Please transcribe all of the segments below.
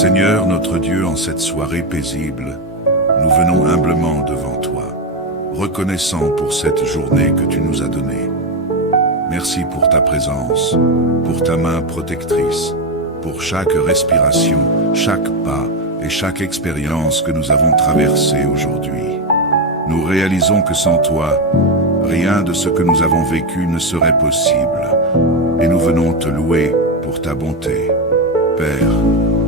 Seigneur notre Dieu, en cette soirée paisible, nous venons humblement devant toi, reconnaissant pour cette journée que tu nous as donnée. Merci pour ta présence, pour ta main protectrice, pour chaque respiration, chaque pas et chaque expérience que nous avons traversée aujourd'hui. Nous réalisons que sans toi, rien de ce que nous avons vécu ne serait possible, et nous venons te louer pour ta bonté. Père,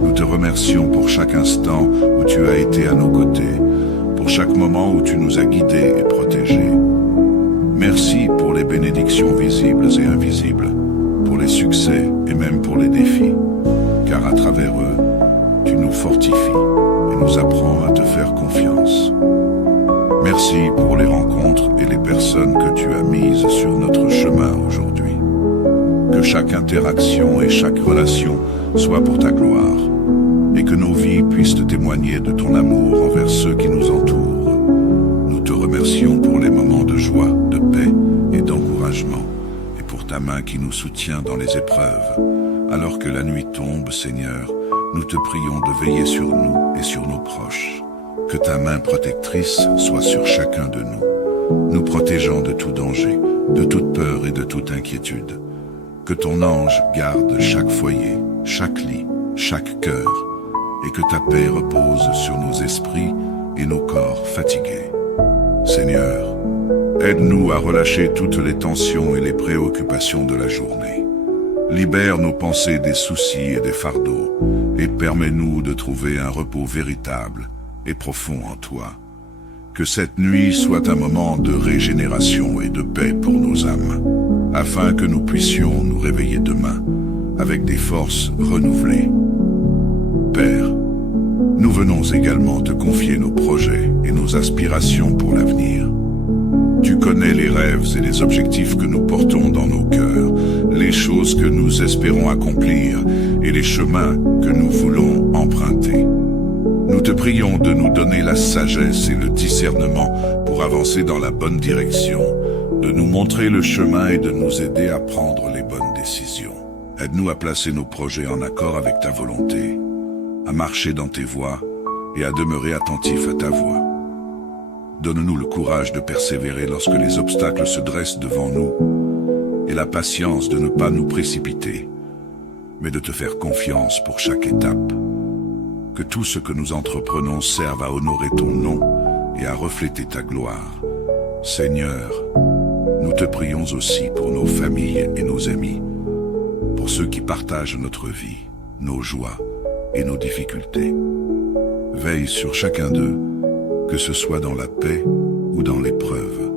nous te remercions pour chaque instant où tu as été à nos côtés, pour chaque moment où tu nous as guidés et protégés. Merci pour les bénédictions visibles et invisibles, pour les succès et même pour les défis, car à travers eux, tu nous fortifies et nous apprends à te faire confiance. Merci pour les rencontres et les personnes que tu as mises sur notre chemin aujourd'hui. Que chaque interaction et chaque relation soit pour ta gloire, et que nos vies puissent témoigner de ton amour envers ceux qui nous entourent. Nous te remercions pour les moments de joie, de paix et d'encouragement, et pour ta main qui nous soutient dans les épreuves. Alors que la nuit tombe, Seigneur, nous te prions de veiller sur nous et sur nos proches. Que ta main protectrice soit sur chacun de nous, nous protégeant de tout danger, de toute peur et de toute inquiétude. Que ton ange garde chaque foyer, chaque lit, chaque cœur, et que ta paix repose sur nos esprits et nos corps fatigués. Seigneur, aide-nous à relâcher toutes les tensions et les préoccupations de la journée. Libère nos pensées des soucis et des fardeaux, et permets-nous de trouver un repos véritable et profond en toi. Que cette nuit soit un moment de régénération et de paix pour nos âmes, afin que nous puissions nous réveiller demain avec des forces renouvelées. Père, nous venons également te confier nos projets et nos aspirations pour l'avenir. Tu connais les rêves et les objectifs que nous portons dans nos cœurs, les choses que nous espérons accomplir et les chemins que nous voulons emprunter. Nous te prions de nous donner la sagesse et le discernement pour avancer dans la bonne direction, de nous montrer le chemin et de nous aider à prendre les bonnes décisions. Aide-nous à placer nos projets en accord avec ta volonté, à marcher dans tes voies et à demeurer attentifs à ta voix. Donne-nous le courage de persévérer lorsque les obstacles se dressent devant nous et la patience de ne pas nous précipiter, mais de te faire confiance pour chaque étape. Que tout ce que nous entreprenons serve à honorer ton nom et à refléter ta gloire. Seigneur, nous te prions aussi pour nos familles et nos amis, pour ceux qui partagent notre vie, nos joies et nos difficultés. Veille sur chacun d'eux, que ce soit dans la paix ou dans l'épreuve.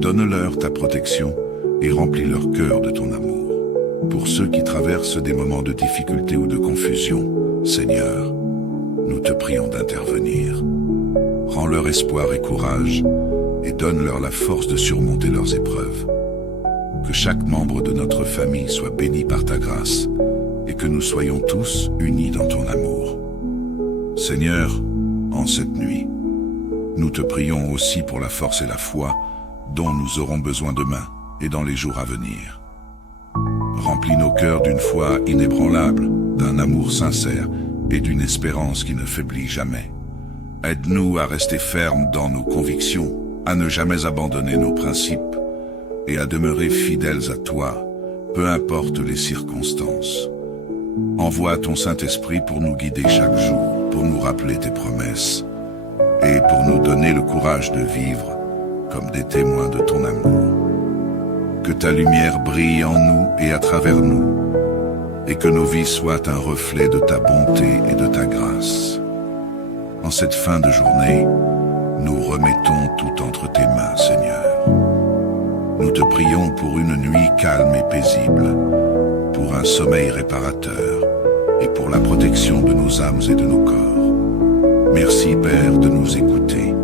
Donne-leur ta protection et remplis leur cœur de ton amour. Pour ceux qui traversent des moments de difficulté ou de confusion, Seigneur, nous te prions d'intervenir. Rends leur espoir et courage et donne-leur la force de surmonter leurs épreuves. Que chaque membre de notre famille soit béni par ta grâce et que nous soyons tous unis dans ton amour. Seigneur, en cette nuit, nous te prions aussi pour la force et la foi dont nous aurons besoin demain et dans les jours à venir. Remplis nos cœurs d'une foi inébranlable, d'un amour sincère et d'une espérance qui ne faiblit jamais. Aide-nous à rester fermes dans nos convictions, à ne jamais abandonner nos principes et à demeurer fidèles à toi, peu importe les circonstances. Envoie ton Saint-Esprit pour nous guider chaque jour, pour nous rappeler tes promesses et pour nous donner le courage de vivre comme des témoins de ton amour. Que ta lumière brille en nous et à travers nous, et que nos vies soient un reflet de ta bonté et de ta grâce. En cette fin de journée, nous remettons tout entre tes mains, Seigneur. Nous te prions pour une nuit calme et paisible, pour un sommeil réparateur et pour la protection de nos âmes et de nos corps. Merci, Père, de nous écouter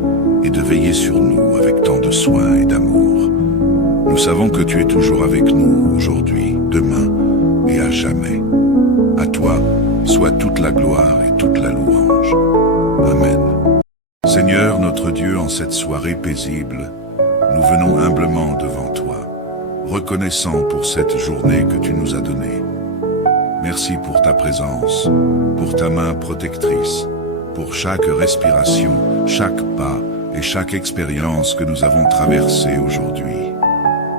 et de veiller sur nous avec tant de soin et d'amour. Nous savons que tu es toujours avec nous aujourd'hui, demain et à jamais. À toi soit toute la gloire et toute la louange. Amen. Seigneur notre Dieu, en cette soirée paisible, nous venons humblement devant toi, reconnaissant pour cette journée que tu nous as donnée. Merci pour ta présence, pour ta main protectrice, pour chaque respiration, chaque pas et chaque expérience que nous avons traversée aujourd'hui.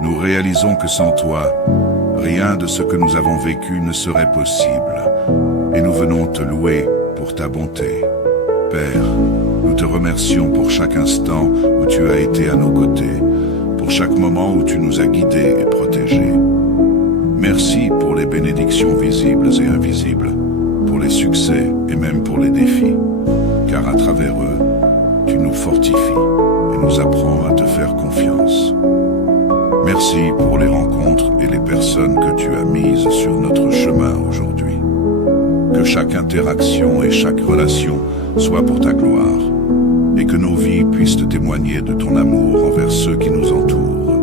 Nous réalisons que sans toi, rien de ce que nous avons vécu ne serait possible, et nous venons te louer pour ta bonté. Père, nous te remercions pour chaque instant où tu as été à nos côtés, pour chaque moment où tu nous as guidés et protégés. Merci pour les bénédictions visibles et invisibles, pour les succès et même pour les défis, car à travers eux, tu nous fortifies et nous apprends à te faire confiance. Merci pour les rencontres et les personnes que tu as mises sur notre chemin aujourd'hui. Que chaque interaction et chaque relation soit pour ta gloire, et que nos vies puissent témoigner de ton amour envers ceux qui nous entourent.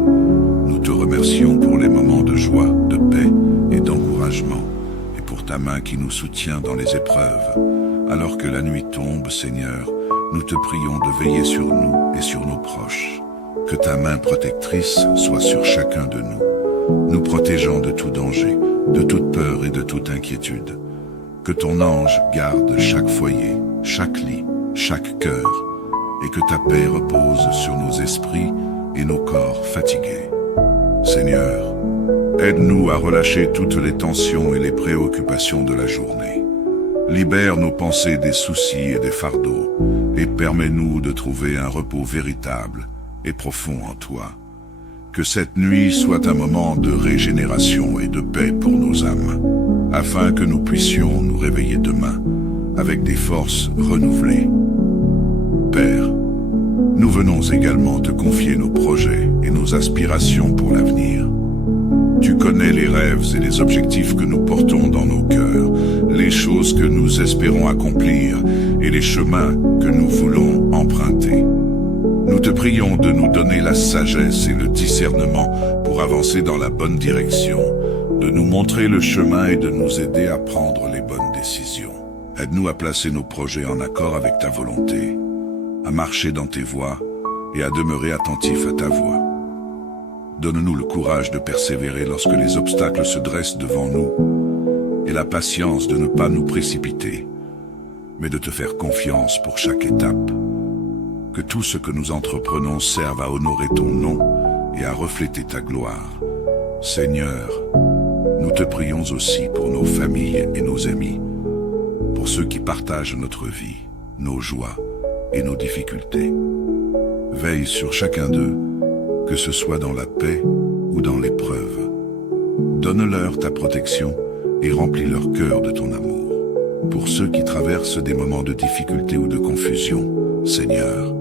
Nous te remercions pour les moments de joie, de paix et d'encouragement, et pour ta main qui nous soutient dans les épreuves. Alors que la nuit tombe, Seigneur, nous te prions de veiller sur nous et sur nos proches. Que ta main protectrice soit sur chacun de nous, nous protégeant de tout danger, de toute peur et de toute inquiétude. Que ton ange garde chaque foyer, chaque lit, chaque cœur, et que ta paix repose sur nos esprits et nos corps fatigués. Seigneur, aide-nous à relâcher toutes les tensions et les préoccupations de la journée. Libère nos pensées des soucis et des fardeaux, et permets-nous de trouver un repos véritable et profond en toi. Que cette nuit soit un moment de régénération et de paix pour nos âmes, afin que nous puissions nous réveiller demain avec des forces renouvelées. Père, nous venons également te confier nos projets et nos aspirations pour l'avenir. Tu connais les rêves et les objectifs que nous portons dans nos cœurs, les choses que nous espérons accomplir et les chemins que nous voulons emprunter. Nous te prions de nous donner la sagesse et le discernement pour avancer dans la bonne direction, de nous montrer le chemin et de nous aider à prendre les bonnes décisions. Aide-nous à placer nos projets en accord avec ta volonté, à marcher dans tes voies et à demeurer attentifs à ta voix. Donne-nous le courage de persévérer lorsque les obstacles se dressent devant nous et la patience de ne pas nous précipiter, mais de te faire confiance pour chaque étape. Que tout ce que nous entreprenons serve à honorer ton nom et à refléter ta gloire. Seigneur, nous te prions aussi pour nos familles et nos amis, pour ceux qui partagent notre vie, nos joies et nos difficultés. Veille sur chacun d'eux, que ce soit dans la paix ou dans l'épreuve. Donne-leur ta protection et remplis leur cœur de ton amour. Pour ceux qui traversent des moments de difficulté ou de confusion, Seigneur,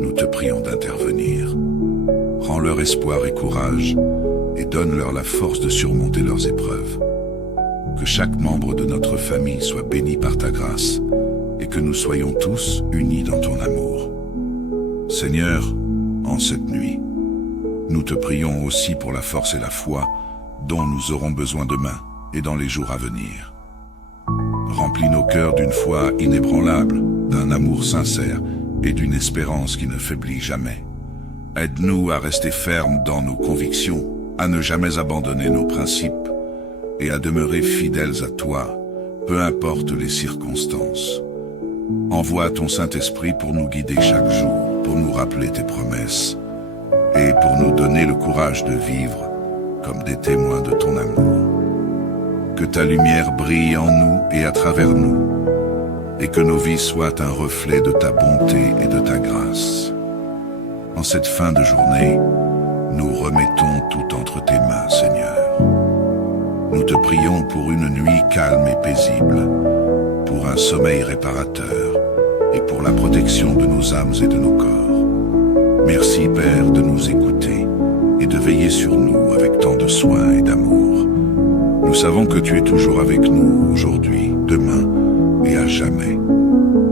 nous te prions d'intervenir. Rends-leur espoir et courage et donne-leur la force de surmonter leurs épreuves. Que chaque membre de notre famille soit béni par ta grâce et que nous soyons tous unis dans ton amour. Seigneur, en cette nuit, nous te prions aussi pour la force et la foi dont nous aurons besoin demain et dans les jours à venir. Remplis nos cœurs d'une foi inébranlable, d'un amour sincère et d'une espérance qui ne faiblit jamais. Aide-nous à rester fermes dans nos convictions, à ne jamais abandonner nos principes et à demeurer fidèles à toi, peu importe les circonstances. Envoie ton Saint-Esprit pour nous guider chaque jour, pour nous rappeler tes promesses et pour nous donner le courage de vivre comme des témoins de ton amour. Que ta lumière brille en nous et à travers nous, et que nos vies soient un reflet de ta bonté et de ta grâce. En cette fin de journée, nous remettons tout entre tes mains, Seigneur. Nous te prions pour une nuit calme et paisible, pour un sommeil réparateur et pour la protection de nos âmes et de nos corps. Merci, Père, de nous écouter et de veiller sur nous avec tant de soin et d'amour. Nous savons que tu es toujours avec nous aujourd'hui, demain et à jamais.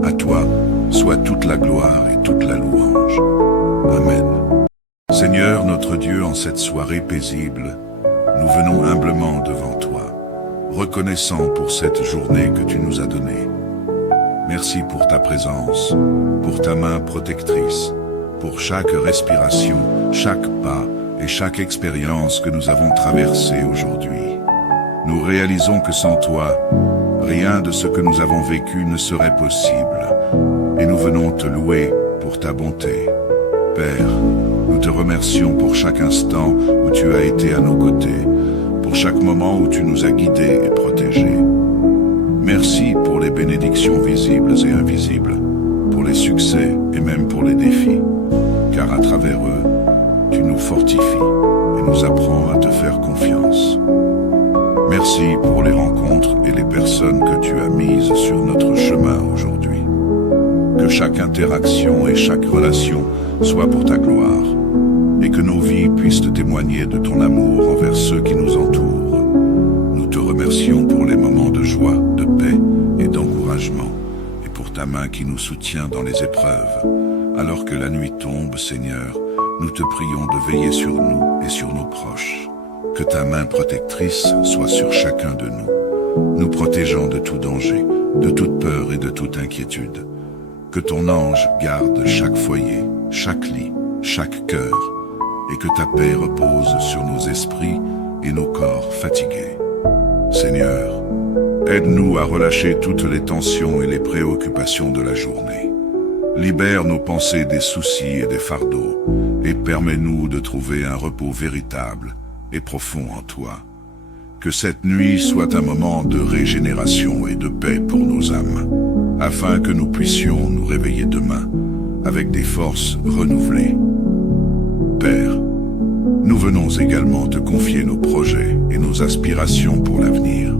À toi soit toute la gloire et toute la louange. Amen. Seigneur notre Dieu, en cette soirée paisible, nous venons humblement devant toi, reconnaissant pour cette journée que tu nous as donnée. Merci pour ta présence, pour ta main protectrice, pour chaque respiration, chaque pas et chaque expérience que nous avons traversée aujourd'hui. Nous réalisons que sans toi, rien de ce que nous avons vécu ne serait possible. Et nous venons te louer pour ta bonté. Père, nous te remercions pour chaque instant où tu as été à nos côtés, pour chaque moment où tu nous as guidés et protégés. Merci pour les bénédictions visibles et invisibles, pour les succès et même pour les défis, car à travers eux, tu nous fortifies et nous apprends à te faire confiance. Merci pour les rencontres et les personnes que tu as mises sur notre chemin aujourd'hui. Que chaque interaction et chaque relation soit pour ta gloire, et que nos vies puissent témoigner de ton amour envers ceux qui nous entourent. Nous te remercions pour les moments de joie, de paix et d'encouragement, et pour ta main qui nous soutient dans les épreuves. Alors que la nuit tombe, Seigneur, nous te prions de veiller sur nous et sur nos proches. Que ta main protectrice soit sur chacun de nous, nous protégeant de tout danger, de toute peur et de toute inquiétude. Que ton ange garde chaque foyer, chaque lit, chaque cœur, et que ta paix repose sur nos esprits et nos corps fatigués. Seigneur, aide-nous à relâcher toutes les tensions et les préoccupations de la journée. Libère nos pensées des soucis et des fardeaux, et permets-nous de trouver un repos véritable et profond en toi. Que cette nuit soit un moment de régénération et de paix pour nos âmes, afin que nous puissions nous réveiller demain avec des forces renouvelées. Père, nous venons également te confier nos projets et nos aspirations pour l'avenir.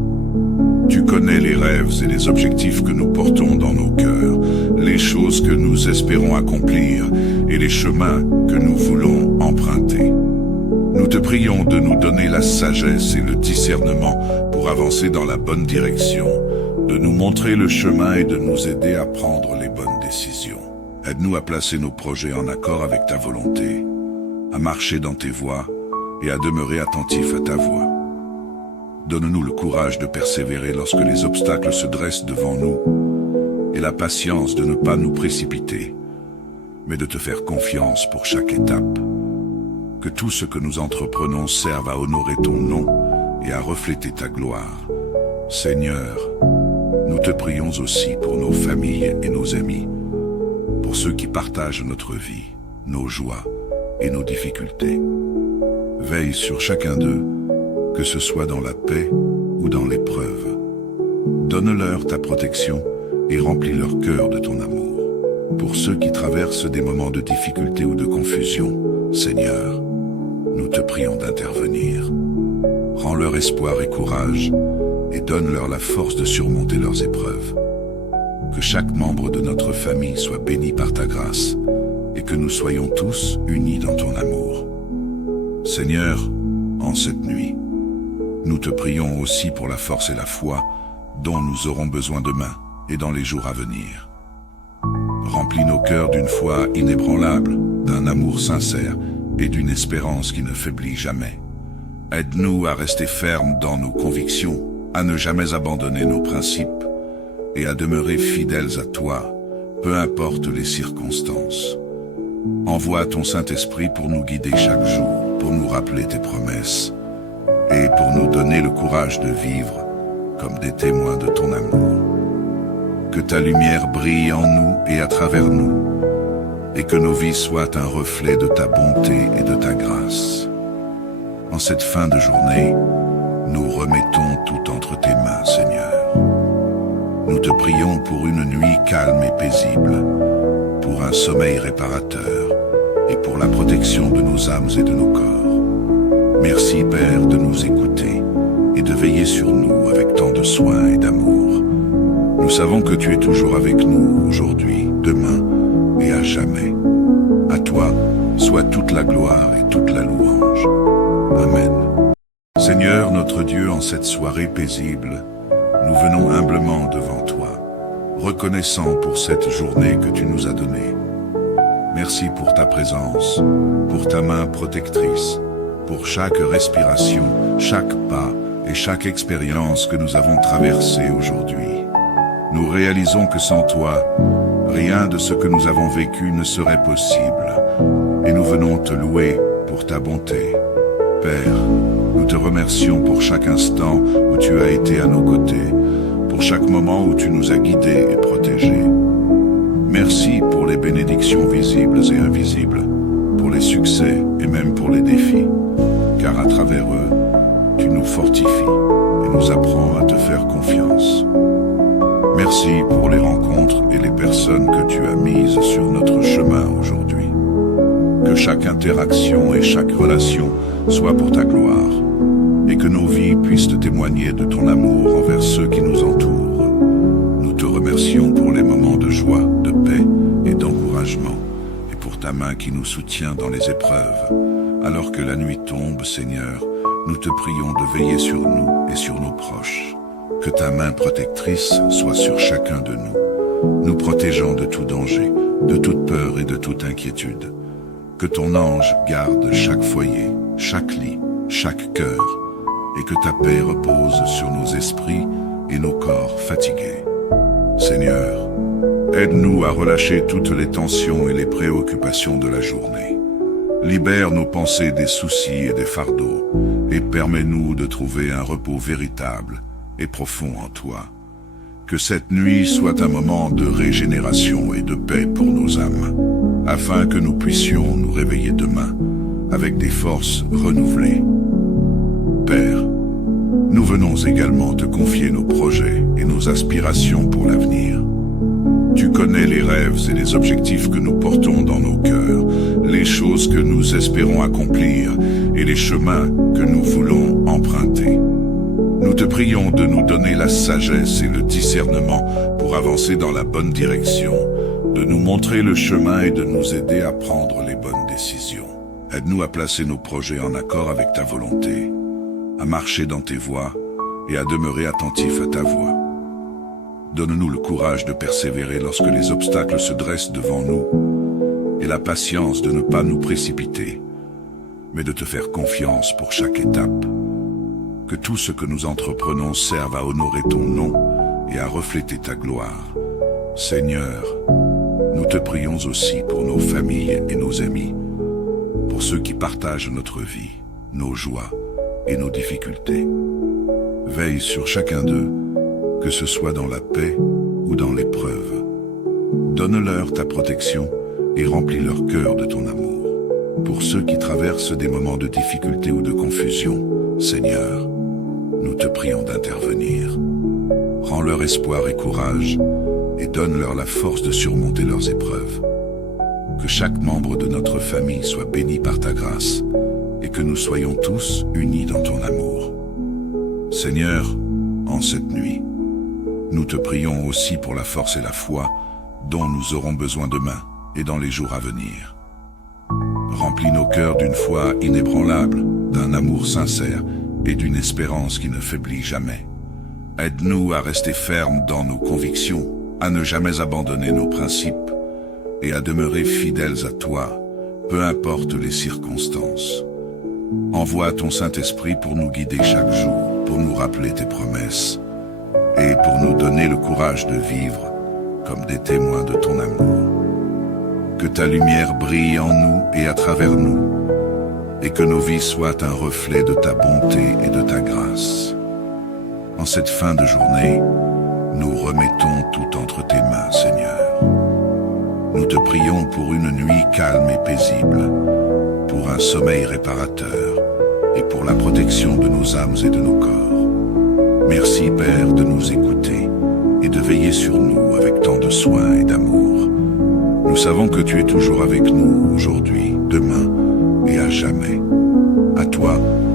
Tu connais les rêves et les objectifs que nous portons dans nos cœurs, les choses que nous espérons accomplir et les chemins que nous voulons emprunter. Nous te prions de nous donner la sagesse et le discernement pour avancer dans la bonne direction, de nous montrer le chemin et de nous aider à prendre les bonnes décisions. Aide-nous à placer nos projets en accord avec ta volonté, à marcher dans tes voies et à demeurer attentifs à ta voix. Donne-nous le courage de persévérer lorsque les obstacles se dressent devant nous et la patience de ne pas nous précipiter, mais de te faire confiance pour chaque étape. Que tout ce que nous entreprenons serve à honorer ton nom et à refléter ta gloire. Seigneur, nous te prions aussi pour nos familles et nos amis, pour ceux qui partagent notre vie, nos joies et nos difficultés. Veille sur chacun d'eux, que ce soit dans la paix ou dans l'épreuve. Donne-leur ta protection et remplis leur cœur de ton amour. Pour ceux qui traversent des moments de difficulté ou de confusion, Seigneur, nous te prions d'intervenir. Rends leur espoir et courage et donne-leur la force de surmonter leurs épreuves. Que chaque membre de notre famille soit béni par ta grâce et que nous soyons tous unis dans ton amour. Seigneur, en cette nuit, nous te prions aussi pour la force et la foi dont nous aurons besoin demain et dans les jours à venir. Remplis nos cœurs d'une foi inébranlable, d'un amour sincère et d'une espérance qui ne faiblit jamais. Aide-nous à rester fermes dans nos convictions, à ne jamais abandonner nos principes et à demeurer fidèles à toi, peu importe les circonstances. Envoie ton Saint-Esprit pour nous guider chaque jour, pour nous rappeler tes promesses et pour nous donner le courage de vivre comme des témoins de ton amour. Que ta lumière brille en nous et à travers nous, et que nos vies soient un reflet de ta bonté et de ta grâce. En cette fin de journée, nous remettons tout entre tes mains, Seigneur. Nous te prions pour une nuit calme et paisible, pour un sommeil réparateur et pour la protection de nos âmes et de nos corps. Merci, Père, de nous écouter et de veiller sur nous avec tant de soin et d'amour. Nous savons que tu es toujours avec nous aujourd'hui, demain et à jamais. À toi soit toute la gloire et toute la louange. Amen. Seigneur notre Dieu, en cette soirée paisible, nous venons humblement devant toi, reconnaissant pour cette journée que tu nous as donnée. Merci pour ta présence, pour ta main protectrice, pour chaque respiration, chaque pas et chaque expérience que nous avons traversée aujourd'hui. Nous réalisons que sans toi, rien de ce que nous avons vécu ne serait possible, et nous venons te louer pour ta bonté. Père, nous Nous te remercions pour chaque instant où tu as été à nos côtés, pour chaque moment où tu nous as guidés et protégés. Merci pour les bénédictions visibles et invisibles, pour les succès et même pour les défis, car à travers eux, tu nous fortifies et nous apprends à te faire confiance. Merci pour les rencontres et les personnes que tu as mises sur notre chemin aujourd'hui. Que chaque interaction et chaque relation soit pour ta gloire, et que nos vies puissent témoigner de ton amour envers ceux qui nous entourent. Nous te remercions pour les moments de joie, de paix et d'encouragement, et pour ta main qui nous soutient dans les épreuves. Alors que la nuit tombe, Seigneur, nous te prions de veiller sur nous et sur nos proches. Que ta main protectrice soit sur chacun de nous protégeant de tout danger, de toute peur et de toute inquiétude. Que ton ange garde chaque foyer, chaque lit, chaque cœur, et que ta paix repose sur nos esprits et nos corps fatigués. Seigneur, aide-nous à relâcher toutes les tensions et les préoccupations de la journée. Libère nos pensées des soucis et des fardeaux, et permets-nous de trouver un repos véritable et profond en toi. Que cette nuit soit un moment de régénération et de paix pour nos âmes, afin que nous puissions nous réveiller demain avec des forces renouvelées. Père, nous venons également te confier nos projets et nos aspirations pour l'avenir. Tu connais les rêves et les objectifs que nous portons dans nos cœurs, les choses que nous espérons accomplir et les chemins que nous voulons emprunter. Nous te prions de nous donner la sagesse et le discernement pour avancer dans la bonne direction, de nous montrer le chemin et de nous aider à prendre les bonnes décisions. Aide-nous à placer nos projets en accord avec ta volonté, à marcher dans tes voies et à demeurer attentifs à ta voix. Donne-nous le courage de persévérer lorsque les obstacles se dressent devant nous et la patience de ne pas nous précipiter, mais de te faire confiance pour chaque étape. Que tout ce que nous entreprenons serve à honorer ton nom et à refléter ta gloire. Seigneur, nous te prions aussi pour nos familles et nos amis, pour ceux qui partagent notre vie, nos joies et nos difficultés. Veille sur chacun d'eux, que ce soit dans la paix ou dans l'épreuve. Donne-leur ta protection et remplis leur cœur de ton amour. Pour ceux qui traversent des moments de difficulté ou de confusion, Seigneur, nous te prions d'intervenir. Rends leur espoir et courage et donne-leur la force de surmonter leurs épreuves. Que chaque membre de notre famille soit béni par ta grâce et que nous soyons tous unis dans ton amour. Seigneur, en cette nuit, nous te prions aussi pour la force et la foi dont nous aurons besoin demain et dans les jours à venir. Remplis nos cœurs d'une foi inébranlable, d'un amour sincère et d'une espérance qui ne faiblit jamais. Aide-nous à rester fermes dans nos convictions, à ne jamais abandonner nos principes et à demeurer fidèles à toi, peu importe les circonstances. Envoie ton Saint-Esprit pour nous guider chaque jour, pour nous rappeler tes promesses et pour nous donner le courage de vivre comme des témoins de ton amour. Que ta lumière brille en nous et à travers nous, et que nos vies soient un reflet de ta bonté et de ta grâce. En cette fin de journée, nous remettons tout entre tes mains, Seigneur. Nous te prions pour une nuit calme et paisible, pour un sommeil réparateur et pour la protection de nos âmes et de nos corps. Merci, Père, de nous écouter et de veiller sur nous avec tant de soin et d'amour. Nous savons que tu es toujours avec nous aujourd'hui, demain et à jamais. À toi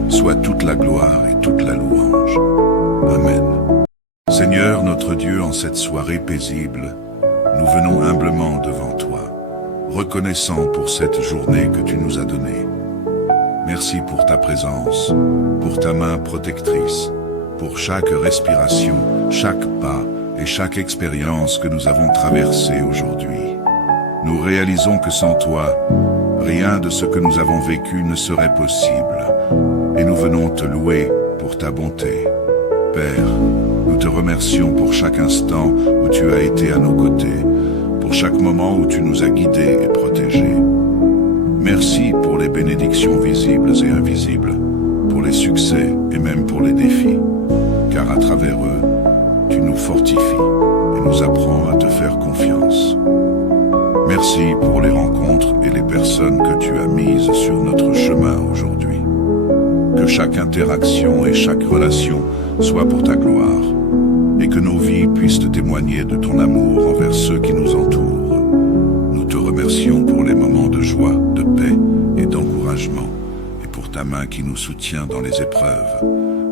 soit toute la gloire et toute la louange. Amen. Seigneur notre Dieu, en cette soirée paisible, nous venons humblement devant toi, reconnaissant pour cette journée que tu nous as donnée. Merci pour ta présence, pour ta main protectrice, pour chaque respiration, chaque pas et chaque expérience que nous avons traversée aujourd'hui. Nous réalisons que sans toi, rien de ce que nous avons vécu ne serait possible, et nous venons te louer pour ta bonté. Père, nous te remercions pour chaque instant où tu as été à nos côtés, pour chaque moment où tu nous as guidés et protégés. Merci pour les bénédictions visibles et invisibles, pour les succès et même pour les défis, car à travers eux, tu nous fortifies et nous apprends à te faire confiance. Merci pour les rencontres et les personnes que tu as mises sur notre chemin aujourd'hui. Que chaque interaction et chaque relation soit pour ta gloire, et que nos vies puissent témoigner de ton amour envers ceux qui nous entourent. Nous te remercions pour les moments de joie, de paix et d'encouragement, et pour ta main qui nous soutient dans les épreuves.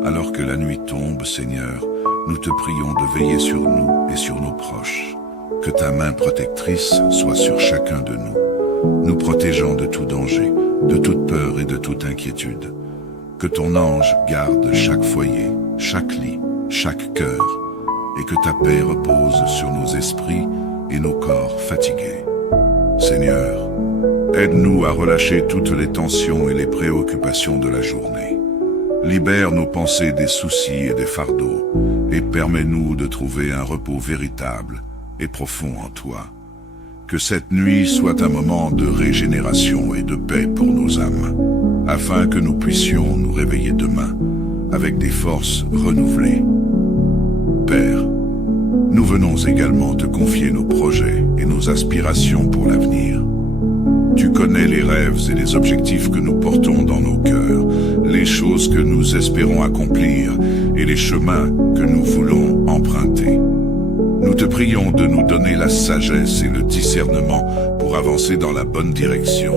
Alors que la nuit tombe, Seigneur, nous te prions de veiller sur nous et sur nos proches. Que ta main protectrice soit sur chacun de nous, nous protégeant de tout danger, de toute peur et de toute inquiétude. Que ton ange garde chaque foyer, chaque lit, chaque cœur, et que ta paix repose sur nos esprits et nos corps fatigués. Seigneur, aide-nous à relâcher toutes les tensions et les préoccupations de la journée. Libère nos pensées des soucis et des fardeaux, et permets-nous de trouver un repos véritable et profond en toi. Que cette nuit soit un moment de régénération et de paix pour nos âmes, afin que nous puissions nous réveiller demain avec des forces renouvelées. Père, nous venons également te confier nos projets et nos aspirations pour l'avenir. Tu connais les rêves et les objectifs que nous portons dans nos cœurs, les choses que nous espérons accomplir et les chemins que nous voulons emprunter. Nous te prions de nous donner la sagesse et le discernement pour avancer dans la bonne direction,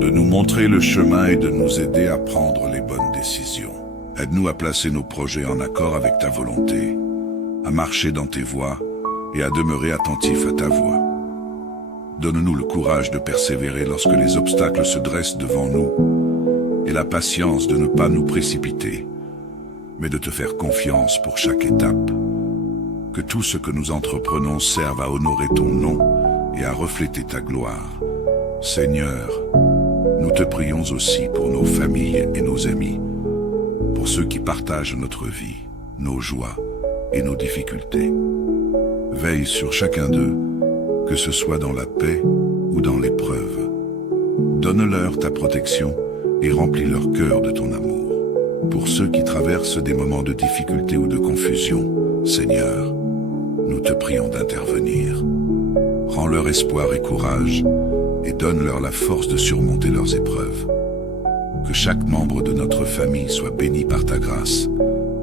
de nous montrer le chemin et de nous aider à prendre les bonnes décisions. Aide-nous à placer nos projets en accord avec ta volonté, à marcher dans tes voies et à demeurer attentifs à ta voix. Donne-nous le courage de persévérer lorsque les obstacles se dressent devant nous et la patience de ne pas nous précipiter, mais de te faire confiance pour chaque étape. Que tout ce que nous entreprenons serve à honorer ton nom et à refléter ta gloire. Seigneur, nous te prions aussi pour nos familles et nos amis, pour ceux qui partagent notre vie, nos joies et nos difficultés. Veille sur chacun d'eux, que ce soit dans la paix ou dans l'épreuve. Donne-leur ta protection et remplis leur cœur de ton amour. Pour ceux qui traversent des moments de difficulté ou de confusion, Seigneur, nous te prions d'intervenir. Rends leur espoir et courage et donne-leur la force de surmonter leurs épreuves. Que chaque membre de notre famille soit béni par ta grâce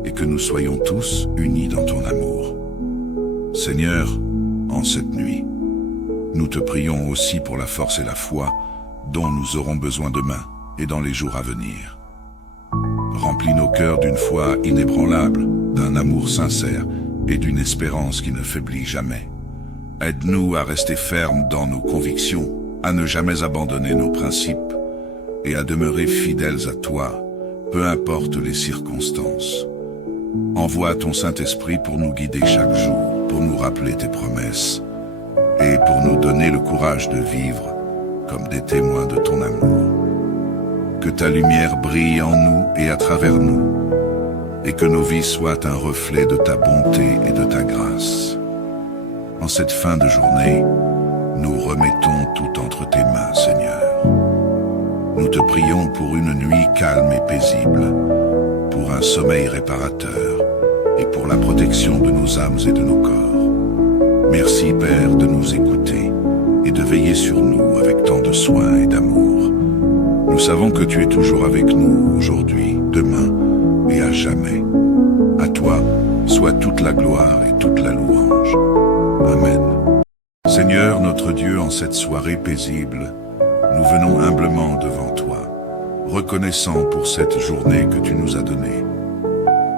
et que nous soyons tous unis dans ton amour. Seigneur, en cette nuit, nous te prions aussi pour la force et la foi dont nous aurons besoin demain et dans les jours à venir. Remplis nos cœurs d'une foi inébranlable, d'un amour sincère et d'une espérance qui ne faiblit jamais. Aide-nous à rester fermes dans nos convictions, à ne jamais abandonner nos principes et à demeurer fidèles à toi, peu importe les circonstances. Envoie ton Saint-Esprit pour nous guider chaque jour, pour nous rappeler tes promesses et pour nous donner le courage de vivre comme des témoins de ton amour. Que ta lumière brille en nous et à travers nous, et que nos vies soient un reflet de ta bonté et de ta grâce. En cette fin de journée, nous remettons tout entre tes mains, Seigneur. Nous te prions pour une nuit calme et paisible, pour un sommeil réparateur et pour la protection de nos âmes et de nos corps. Merci, Père, de nous écouter et de veiller sur nous avec tant de soin et d'amour. Nous savons que tu es toujours avec nous aujourd'hui, demain et à jamais. À toi soit toute la gloire et toute la louange. Amen. Seigneur notre Dieu, en cette soirée paisible, nous venons humblement devant toi, reconnaissant pour cette journée que tu nous as donnée.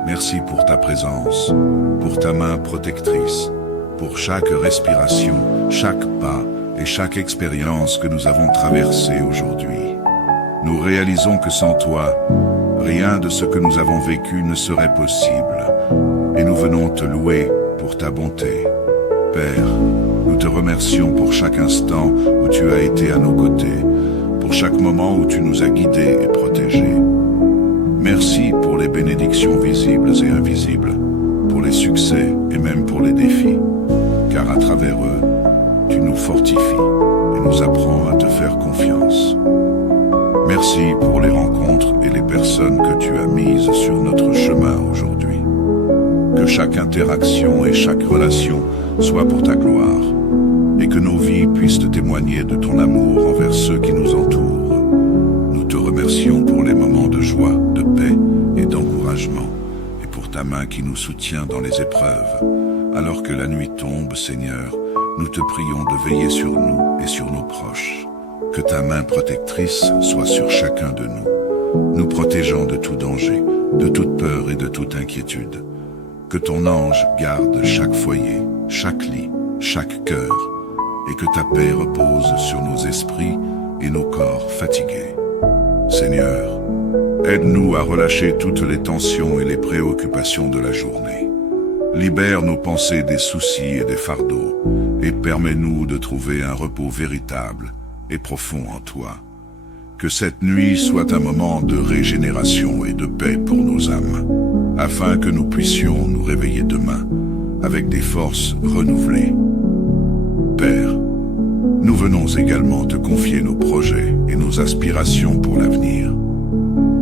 Merci pour ta présence, pour ta main protectrice, pour chaque respiration, chaque pas et chaque expérience que nous avons traversée aujourd'hui. Nous réalisons que sans toi, rien de ce que nous avons vécu ne serait possible, et nous venons te louer pour ta bonté. Père, nous te remercions pour chaque instant où tu as été à nos côtés, pour chaque moment où tu nous as guidés et protégés. Merci pour les bénédictions visibles et invisibles, pour les succès et même pour les défis, car à travers eux, tu nous fortifies et nous apprends à te faire confiance. Merci pour les rencontres et les personnes que tu as mises sur notre chemin aujourd'hui. Que chaque interaction et chaque relation soit pour ta gloire, et que nos vies puissent témoigner de ton amour envers ceux qui nous entourent. Nous te remercions pour les moments de joie, de paix et d'encouragement, et pour ta main qui nous soutient dans les épreuves. Alors que la nuit tombe, Seigneur, nous te prions de veiller sur nous et sur nos proches. Que ta main protectrice soit sur chacun de nous, nous protégeant de tout danger, de toute peur et de toute inquiétude. Que ton ange garde chaque foyer, chaque lit, chaque cœur, et que ta paix repose sur nos esprits et nos corps fatigués. Seigneur, aide-nous à relâcher toutes les tensions et les préoccupations de la journée. Libère nos pensées des soucis et des fardeaux, et permets-nous de trouver un repos véritable et profond en toi. Que cette nuit soit un moment de régénération et de paix pour nos âmes, afin que nous puissions nous réveiller demain avec des forces renouvelées. Père, nous venons également te confier nos projets et nos aspirations pour l'avenir.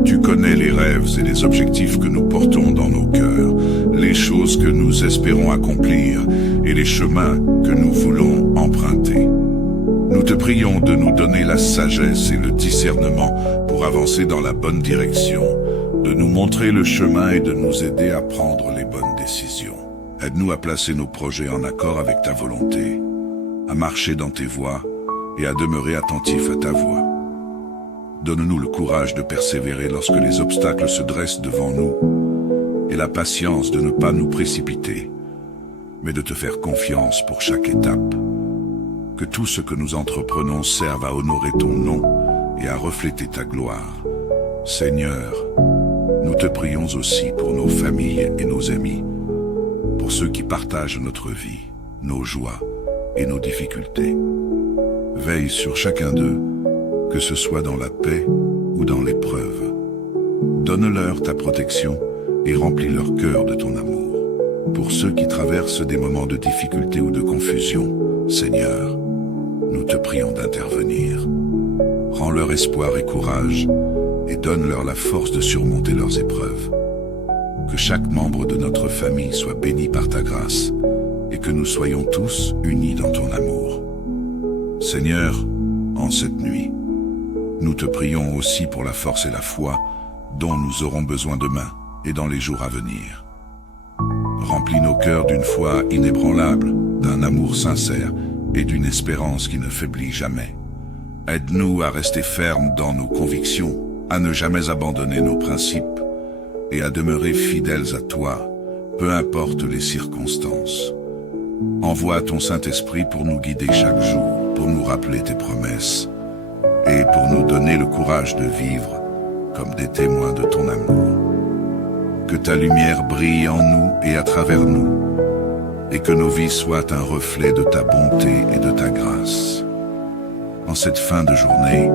Tu connais les rêves et les objectifs que nous portons dans nos cœurs, les choses que nous espérons accomplir et les chemins que nous voulons emprunter. Nous te prions de nous donner la sagesse et le discernement pour avancer dans la bonne direction, de nous montrer le chemin et de nous aider à prendre les bonnes décisions. Aide-nous à placer nos projets en accord avec ta volonté, à marcher dans tes voies et à demeurer attentifs à ta voix. Donne-nous le courage de persévérer lorsque les obstacles se dressent devant nous et la patience de ne pas nous précipiter, mais de te faire confiance pour chaque étape. Que tout ce que nous entreprenons serve à honorer ton nom et à refléter ta gloire. Seigneur, nous te prions aussi pour nos familles et nos amis, pour ceux qui partagent notre vie, nos joies et nos difficultés. Veille sur chacun d'eux, que ce soit dans la paix ou dans l'épreuve. Donne-leur ta protection et remplis leur cœur de ton amour. Pour ceux qui traversent des moments de difficulté ou de confusion, Seigneur, nous te prions d'intervenir. Rends leur espoir et courage et donne-leur la force de surmonter leurs épreuves. Que chaque membre de notre famille soit béni par ta grâce et que nous soyons tous unis dans ton amour. Seigneur, en cette nuit, nous te prions aussi pour la force et la foi dont nous aurons besoin demain et dans les jours à venir. Remplis nos cœurs d'une foi inébranlable, d'un amour sincère et d'une espérance qui ne faiblit jamais. Aide-nous à rester fermes dans nos convictions, à ne jamais abandonner nos principes et à demeurer fidèles à toi, peu importe les circonstances. Envoie ton Saint-Esprit pour nous guider chaque jour, pour nous rappeler tes promesses et pour nous donner le courage de vivre comme des témoins de ton amour. Que ta lumière brille en nous et à travers nous, et que nos vies soient un reflet de ta bonté et de ta grâce. En cette fin de journée,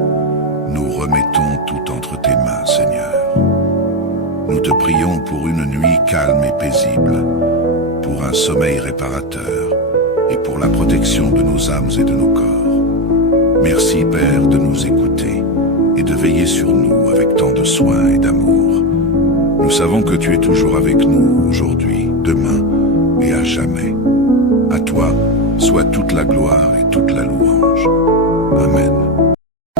nous remettons tout entre tes mains, Seigneur. Nous te prions pour une nuit calme et paisible, pour un sommeil réparateur et pour la protection de nos âmes et de nos corps. Merci, Père, de nous écouter et de veiller sur nous avec tant de soin et d'amour. Nous savons que tu es toujours avec nous aujourd'hui, demain et à jamais. À toi soit toute la gloire et toute la louange. Amen.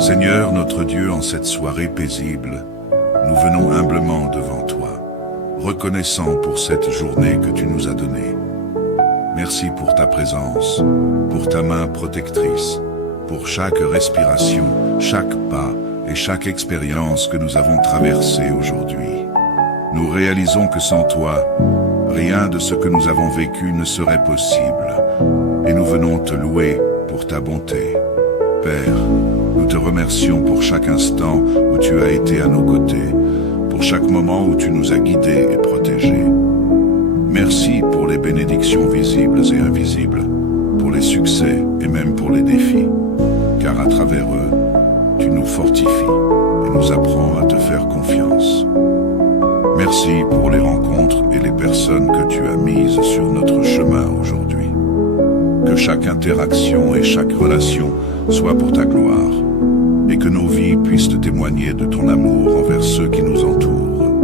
Seigneur notre Dieu, en cette soirée paisible, nous venons humblement devant toi, reconnaissant pour cette journée que tu nous as donnée. Merci pour ta présence, pour ta main protectrice, pour chaque respiration, chaque pas et chaque expérience que nous avons traversée aujourd'hui. Nous réalisons que sans toi, rien de ce que nous avons vécu ne serait possible, et nous venons te louer pour ta bonté. Père, nous te remercions pour chaque instant où tu as été à nos côtés, pour chaque moment où tu nous as guidés et protégés. Merci pour les bénédictions visibles et invisibles, pour les succès et même pour les défis, car à travers eux, tu nous fortifies et nous apprends à te faire confiance. Merci pour les rencontres et les personnes que tu as mises sur notre chemin aujourd'hui. Que chaque interaction et chaque relation soit pour ta gloire, et et que nos vies puissent témoigner de ton amour envers ceux qui nous entourent.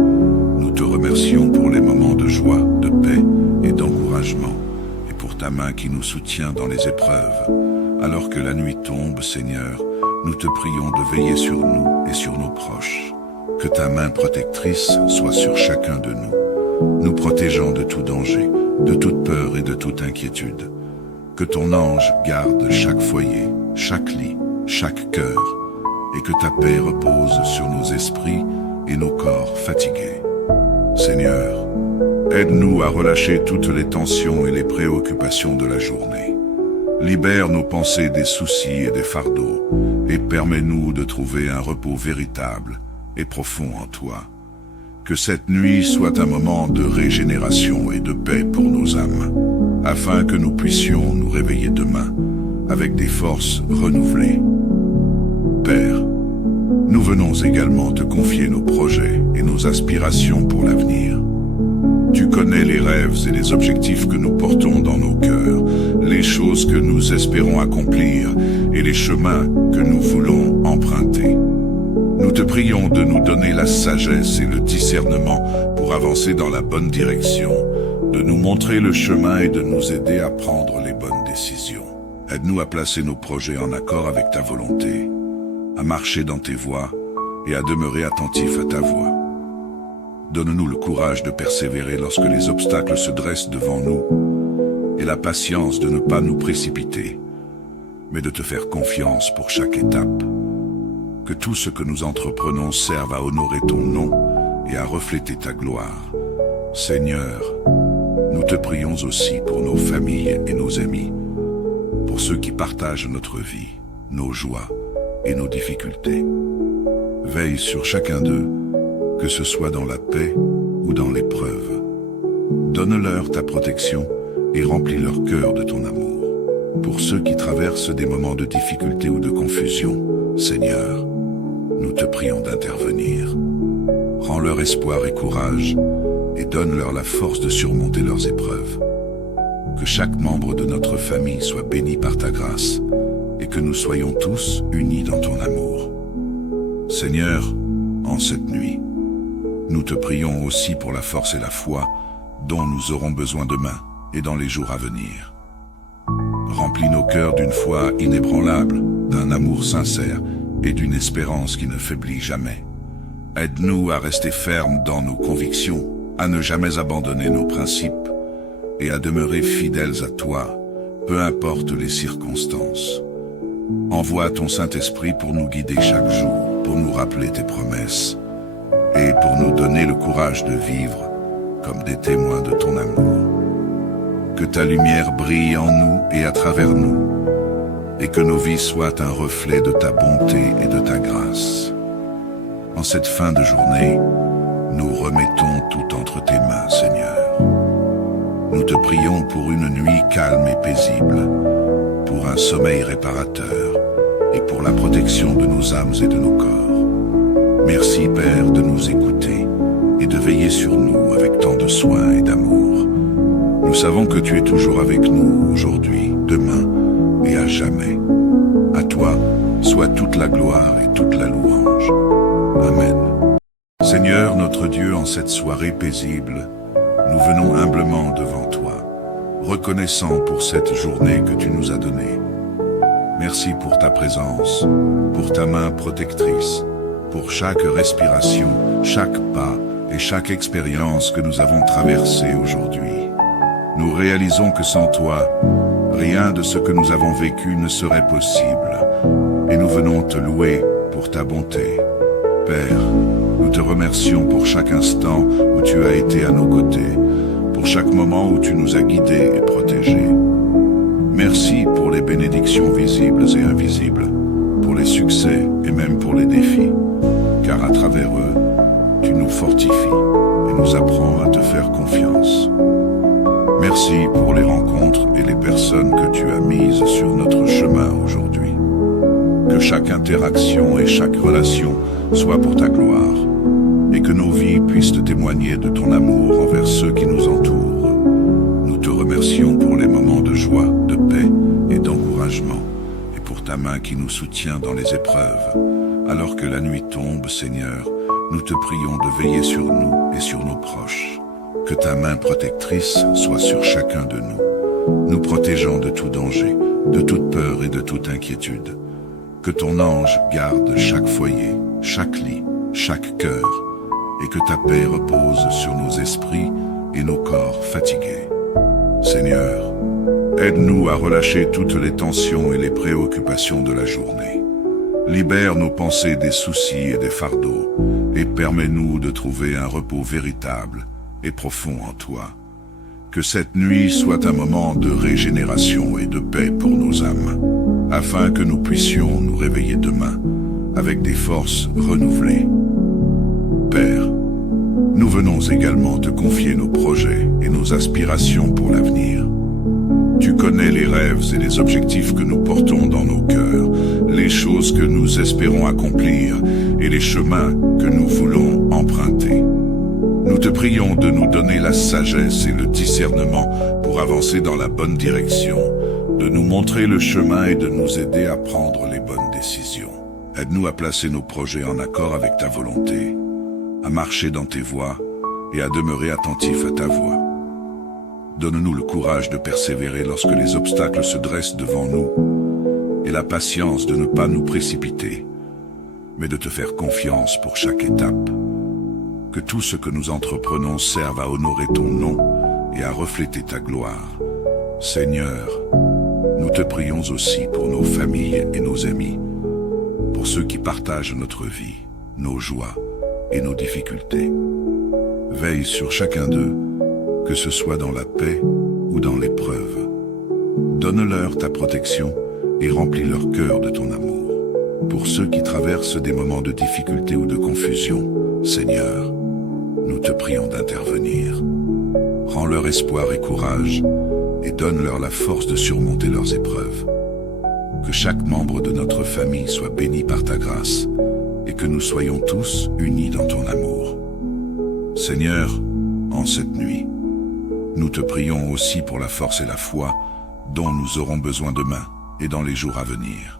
Nous te remercions pour les moments de joie, de paix et d'encouragement, et pour ta main qui nous soutient dans les épreuves. Alors que la nuit tombe, Seigneur, nous te prions de veiller sur nous et sur nos proches. Que ta main protectrice soit sur chacun de nous, nous protégeant de tout danger, de toute peur et de toute inquiétude. Que ton ange garde chaque foyer, chaque lit, chaque cœur, et que ta paix repose sur nos esprits et nos corps fatigués. Seigneur, aide-nous à relâcher toutes les tensions et les préoccupations de la journée. Libère nos pensées des soucis et des fardeaux, et permets-nous de trouver un repos véritable et profond en toi. Que cette nuit soit un moment de régénération et de paix pour nos âmes, afin que nous puissions nous réveiller demain avec des forces renouvelées. Père, nous venons également te confier nos projets et nos aspirations pour l'avenir. Tu connais les rêves et les objectifs que nous portons dans nos cœurs, les choses que nous espérons accomplir et les chemins que nous voulons emprunter. Nous te prions de nous donner la sagesse et le discernement pour avancer dans la bonne direction, de nous montrer le chemin et de nous aider à prendre les bonnes décisions. Aide-nous à placer nos projets en accord avec ta volonté, à marcher dans tes voies et à demeurer attentifs à ta voix. Donne-nous le courage de persévérer lorsque les obstacles se dressent devant nous et la patience de ne pas nous précipiter, mais de te faire confiance pour chaque étape. Que tout ce que nous entreprenons serve à honorer ton nom et à refléter ta gloire. Seigneur, nous te prions aussi pour nos familles et nos amis, pour ceux qui partagent notre vie, nos joies et nos difficultés. Veille sur chacun d'eux, que ce soit dans la paix ou dans l'épreuve. Donne-leur ta protection et remplis leur cœur de ton amour. Pour ceux qui traversent des moments de difficulté ou de confusion, Seigneur, nous te prions d'intervenir. Rends leur espoir et courage et donne-leur la force de surmonter leurs épreuves. Que chaque membre de notre famille soit béni par ta grâce et que nous soyons tous unis dans ton amour. Seigneur, en cette nuit, nous te prions aussi pour la force et la foi dont nous aurons besoin demain et dans les jours à venir. Remplis nos cœurs d'une foi inébranlable, d'un amour sincère et d'une espérance qui ne faiblit jamais. Aide-nous à rester fermes dans nos convictions, à ne jamais abandonner nos principes et à demeurer fidèles à toi, peu importe les circonstances. Envoie ton Saint-Esprit pour nous guider chaque jour, pour nous rappeler tes promesses et pour nous donner le courage de vivre comme des témoins de ton amour. Que ta lumière brille en nous et à travers nous, et que nos vies soient un reflet de ta bonté et de ta grâce. En cette fin de journée, nous remettons tout entre tes mains, Seigneur. Nous te prions pour une nuit calme et paisible, pour un sommeil réparateur et pour la protection de nos âmes et de nos corps. Merci, Père, de nous écouter et de veiller sur nous avec tant de soin et d'amour. Nous savons que tu es toujours avec nous aujourd'hui, demain et à jamais. À toi soit toute la gloire et toute la louange. Amen. Seigneur notre Dieu, en cette soirée paisible, nous venons humblement devant toi, reconnaissant pour cette journée que tu nous as donnée. Merci pour ta présence, pour ta main protectrice, pour chaque respiration, chaque pas et chaque expérience que nous avons traversée aujourd'hui. Nous réalisons que sans toi, rien de ce que nous avons vécu ne serait possible, et nous venons te louer pour ta bonté. Père, nous te remercions pour chaque instant où tu as été à nos côtés, pour chaque moment où tu nous as guidés et protégés. Merci pour les bénédictions visibles et invisibles, pour les succès et même pour les défis, car à travers eux, tu nous fortifies et nous apprends à te faire confiance. Merci pour les rencontres et les personnes que tu as mises sur notre chemin aujourd'hui. Que chaque interaction et chaque relation soit pour ta gloire, et que nos vies puissent témoigner de ton amour envers ceux qui nous entourent. Nous te remercions pour les moments de joie, de paix et d'encouragement, et pour ta main qui nous soutient dans les épreuves. Alors que la nuit tombe, Seigneur, nous te prions de veiller sur nous et sur nos proches. Que ta main protectrice soit sur chacun de nous, nous protégeant de tout danger, de toute peur et de toute inquiétude. Que ton ange garde chaque foyer, chaque lit, chaque cœur, et que ta paix repose sur nos esprits et nos corps fatigués. Seigneur, aide-nous à relâcher toutes les tensions et les préoccupations de la journée. Libère nos pensées des soucis et des fardeaux, et permets-nous de trouver un repos véritable et profond en toi. Que cette nuit soit un moment de régénération et de paix pour nos âmes, afin que nous puissions nous réveiller demain avec des forces renouvelées. Père, nous venons également te confier nos projets et nos aspirations pour l'avenir. Tu connais les rêves et les objectifs que nous portons dans nos cœurs, les choses que nous espérons accomplir et les chemins que nous voulons emprunter. Nous te prions de nous donner la sagesse et le discernement pour avancer dans la bonne direction, de nous montrer le chemin et de nous aider à prendre les bonnes décisions. Aide-nous à placer nos projets en accord avec ta volonté, à marcher dans tes voies et à demeurer attentifs à ta voix. Donne-nous le courage de persévérer lorsque les obstacles se dressent devant nous et la patience de ne pas nous précipiter, mais de te faire confiance pour chaque étape. Que tout ce que nous entreprenons serve à honorer ton nom et à refléter ta gloire. Seigneur, nous te prions aussi pour nos familles et nos amis, pour ceux qui partagent notre vie, nos joies et nos difficultés. Veille sur chacun d'eux, que ce soit dans la paix ou dans l'épreuve. Donne-leur ta protection et remplis leur cœur de ton amour. Pour ceux qui traversent des moments de difficulté ou de confusion, Seigneur, nous te prions d'intervenir. Rends leur espoir et courage et donne-leur la force de surmonter leurs épreuves. Que chaque membre de notre famille soit béni par ta grâce et que nous soyons tous unis dans ton amour. Seigneur, en cette nuit, nous te prions aussi pour la force et la foi dont nous aurons besoin demain et dans les jours à venir.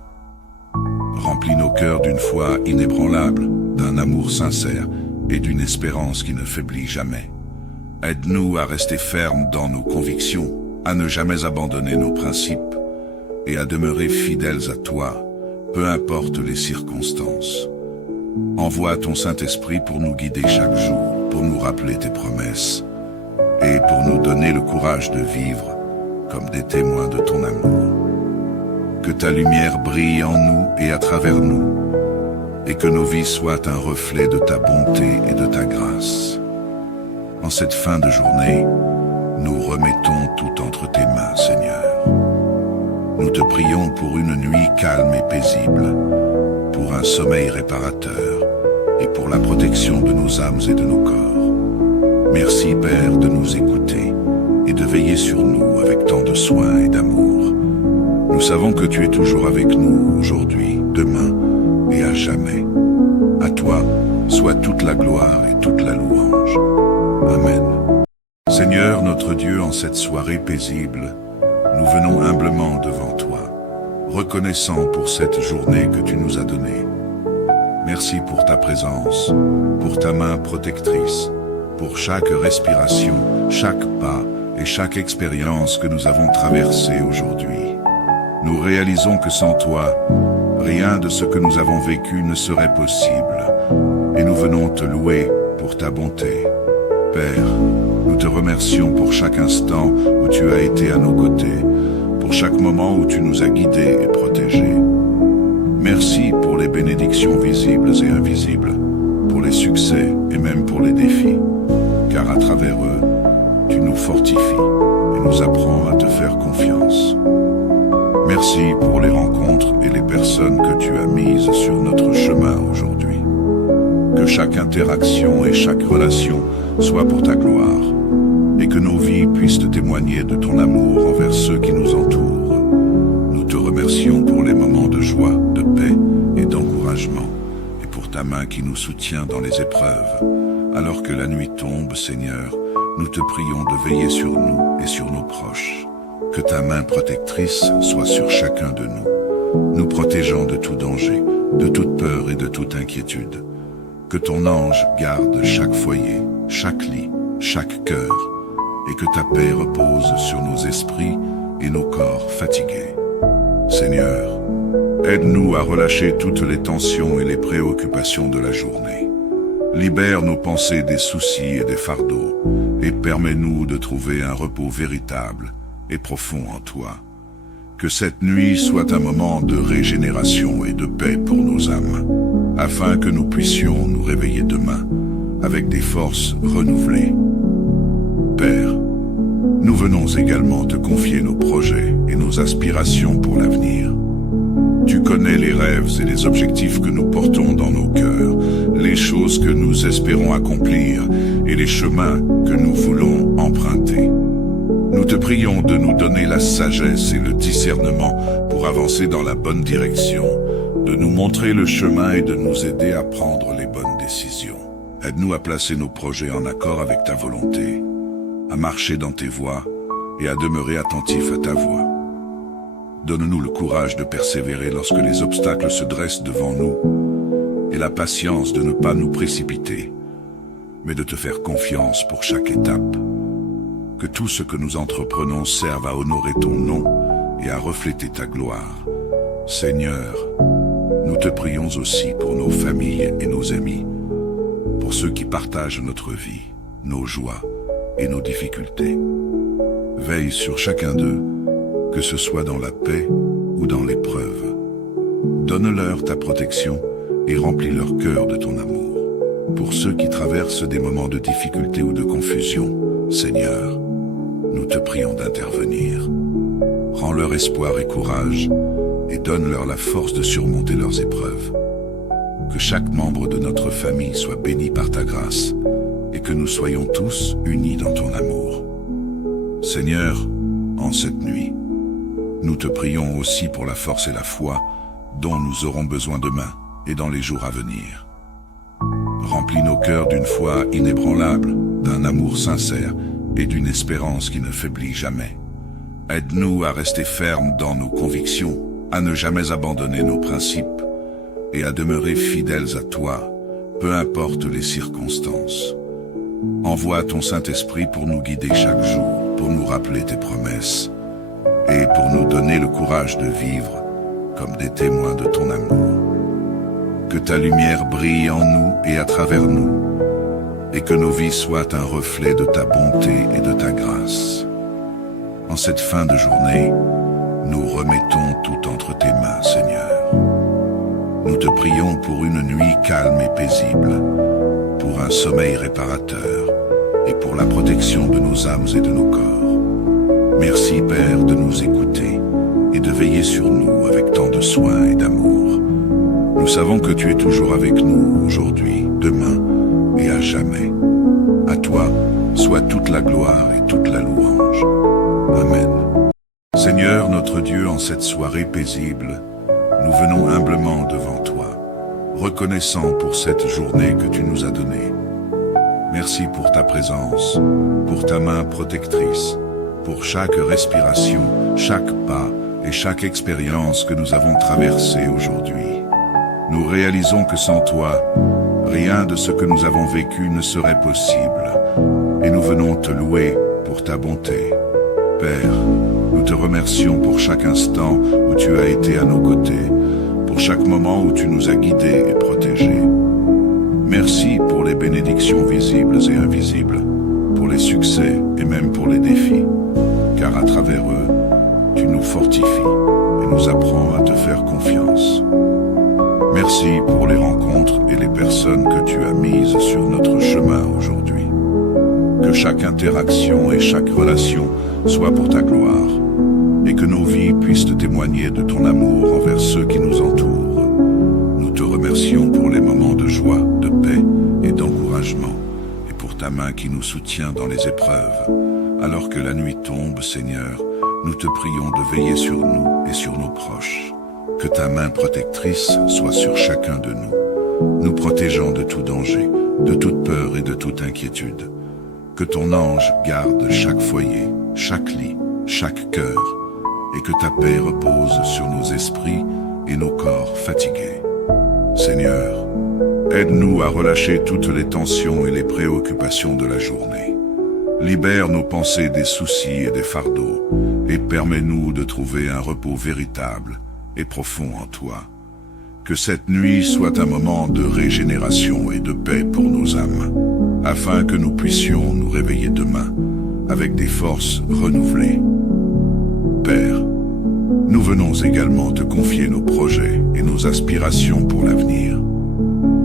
Remplis nos cœurs d'une foi inébranlable, d'un amour sincère et d'une espérance qui ne faiblit jamais. Aide-nous à rester fermes dans nos convictions, à ne jamais abandonner nos principes et à demeurer fidèles à toi, peu importe les circonstances. Envoie ton Saint-Esprit pour nous guider chaque jour, pour nous rappeler tes promesses et pour nous donner le courage de vivre comme des témoins de ton amour. Que ta lumière brille en nous et à travers nous, et que nos vies soient un reflet de ta bonté et de ta grâce. En cette fin de journée, nous remettons tout entre tes mains, Seigneur. Nous te prions pour une nuit calme et paisible, pour un sommeil réparateur et pour la protection de nos âmes et de nos corps. Merci, Père, de nous écouter et de veiller sur nous avec tant de soin et d'amour. Nous savons que tu es toujours avec nous aujourd'hui, demain et à jamais. À toi soit toute la gloire et toute la louange. Amen. Seigneur notre Dieu, en cette soirée paisible, nous venons humblement devant toi, reconnaissant pour cette journée que tu nous as donnée. Merci pour ta présence, pour ta main protectrice, pour chaque respiration, chaque pas et chaque expérience que nous avons traversée aujourd'hui. Nous réalisons que sans toi, rien de ce que nous avons vécu ne serait possible, et nous venons te louer pour ta bonté. Père, nous te remercions pour chaque instant où tu as été à nos côtés, pour chaque moment où tu nous as guidés et protégés. Merci pour les bénédictions visibles et invisibles, pour les succès et même pour les défis, car à travers eux, tu nous fortifies et nous apprends à te faire confiance. Merci pour les rencontres et les personnes que tu as mises sur notre chemin aujourd'hui. Que chaque interaction et chaque relation soit pour ta gloire, et que nos vies puissent témoigner de ton amour envers ceux qui nous entourent. Nous te remercions pour les moments de joie, de paix et d'encouragement, et pour ta main qui nous soutient dans les épreuves. Alors que la nuit tombe, Seigneur, nous te prions de veiller sur nous et sur nos proches. Que ta main protectrice soit sur chacun de nous, nous protégeant de tout danger, de toute peur et de toute inquiétude. Que ton ange garde chaque foyer, chaque lit, chaque cœur, et que ta paix repose sur nos esprits et nos corps fatigués. Seigneur, aide-nous à relâcher toutes les tensions et les préoccupations de la journée. Libère nos pensées des soucis et des fardeaux, et permets-nous de trouver un repos véritable et profond en toi. Que cette nuit soit un moment de régénération et de paix pour nos âmes, afin que nous puissions nous réveiller demain avec des forces renouvelées. Père, nous venons également te confier nos projets et nos aspirations pour l'avenir. Tu connais les rêves et les objectifs que nous portons dans nos cœurs, les choses que nous espérons accomplir et les chemins que nous voulons emprunter. Nous te prions de nous donner la sagesse et le discernement pour avancer dans la bonne direction, de nous montrer le chemin et de nous aider à prendre les bonnes décisions. Aide-nous à placer nos projets en accord avec ta volonté, à marcher dans tes voies et à demeurer attentifs à ta voix. Donne-nous le courage de persévérer lorsque les obstacles se dressent devant nous et la patience de ne pas nous précipiter, mais de te faire confiance pour chaque étape. Que tout ce que nous entreprenons serve à honorer ton nom et à refléter ta gloire. Seigneur, nous te prions aussi pour nos familles et nos amis, pour ceux qui partagent notre vie, nos joies et nos difficultés. Veille sur chacun d'eux, que ce soit dans la paix ou dans l'épreuve. Donne-leur ta protection et remplis leur cœur de ton amour. Pour ceux qui traversent des moments de difficulté ou de confusion, Seigneur, nous te prions d'intervenir. Rends leur espoir et courage et donne-leur la force de surmonter leurs épreuves. Que chaque membre de notre famille soit béni par ta grâce et que nous soyons tous unis dans ton amour. Seigneur, en cette nuit, nous te prions aussi pour la force et la foi dont nous aurons besoin demain et dans les jours à venir. Remplis nos cœurs d'une foi inébranlable, d'un amour sincère et d'une espérance qui ne faiblit jamais. Aide-nous à rester fermes dans nos convictions, à ne jamais abandonner nos principes et à demeurer fidèles à toi, peu importe les circonstances. Envoie ton Saint-Esprit pour nous guider chaque jour, pour nous rappeler tes promesses et pour nous donner le courage de vivre comme des témoins de ton amour. Que ta lumière brille en nous et à travers nous, et que nos vies soient un reflet de ta bonté et de ta grâce. En cette fin de journée, nous remettons tout entre tes mains, Seigneur. Nous te prions pour une nuit calme et paisible, pour un sommeil réparateur et pour la protection de nos âmes et de nos corps. Merci, Père, de nous écouter et de veiller sur nous avec tant de soin et d'amour. Nous savons que tu es toujours avec nous aujourd'hui, demain et à jamais. À toi soit toute la gloire et toute la louange. Amen. Seigneur notre Dieu, en cette soirée paisible, nous venons humblement devant toi, reconnaissant pour cette journée que tu nous as donnée. Merci pour ta présence, pour ta main protectrice, pour chaque respiration, chaque pas et chaque expérience que nous avons traversée aujourd'hui. Nous réalisons que sans toi, rien de ce que nous avons vécu ne serait possible, et nous venons te louer pour ta bonté. Père, nous te remercions pour chaque instant où tu as été à nos côtés, pour chaque moment où tu nous as guidés et protégés. Merci pour les bénédictions visibles et invisibles, pour les succès et même pour les défis, car à travers eux, tu nous fortifies et nous apprends à te faire confiance. Merci pour les rencontres et les personnes que tu as mises sur notre chemin aujourd'hui. Que chaque interaction et chaque relation soit pour ta gloire, et que nos vies puissent témoigner de ton amour envers ceux qui nous entourent. Nous te remercions pour les moments de joie, de paix et d'encouragement, et pour ta main qui nous soutient dans les épreuves. Alors que la nuit tombe, Seigneur, nous te prions de veiller sur nous et sur nos proches. Que ta main protectrice soit sur chacun de nous, nous protégeant de tout danger, de toute peur et de toute inquiétude. Que ton ange garde chaque foyer, chaque lit, chaque cœur, et que ta paix repose sur nos esprits et nos corps fatigués. Seigneur, aide-nous à relâcher toutes les tensions et les préoccupations de la journée. Libère nos pensées des soucis et des fardeaux, et permets-nous de trouver un repos véritable et profond en toi. Que cette nuit soit un moment de régénération et de paix pour nos âmes, afin que nous puissions nous réveiller demain avec des forces renouvelées. Père, nous venons également te confier nos projets et nos aspirations pour l'avenir.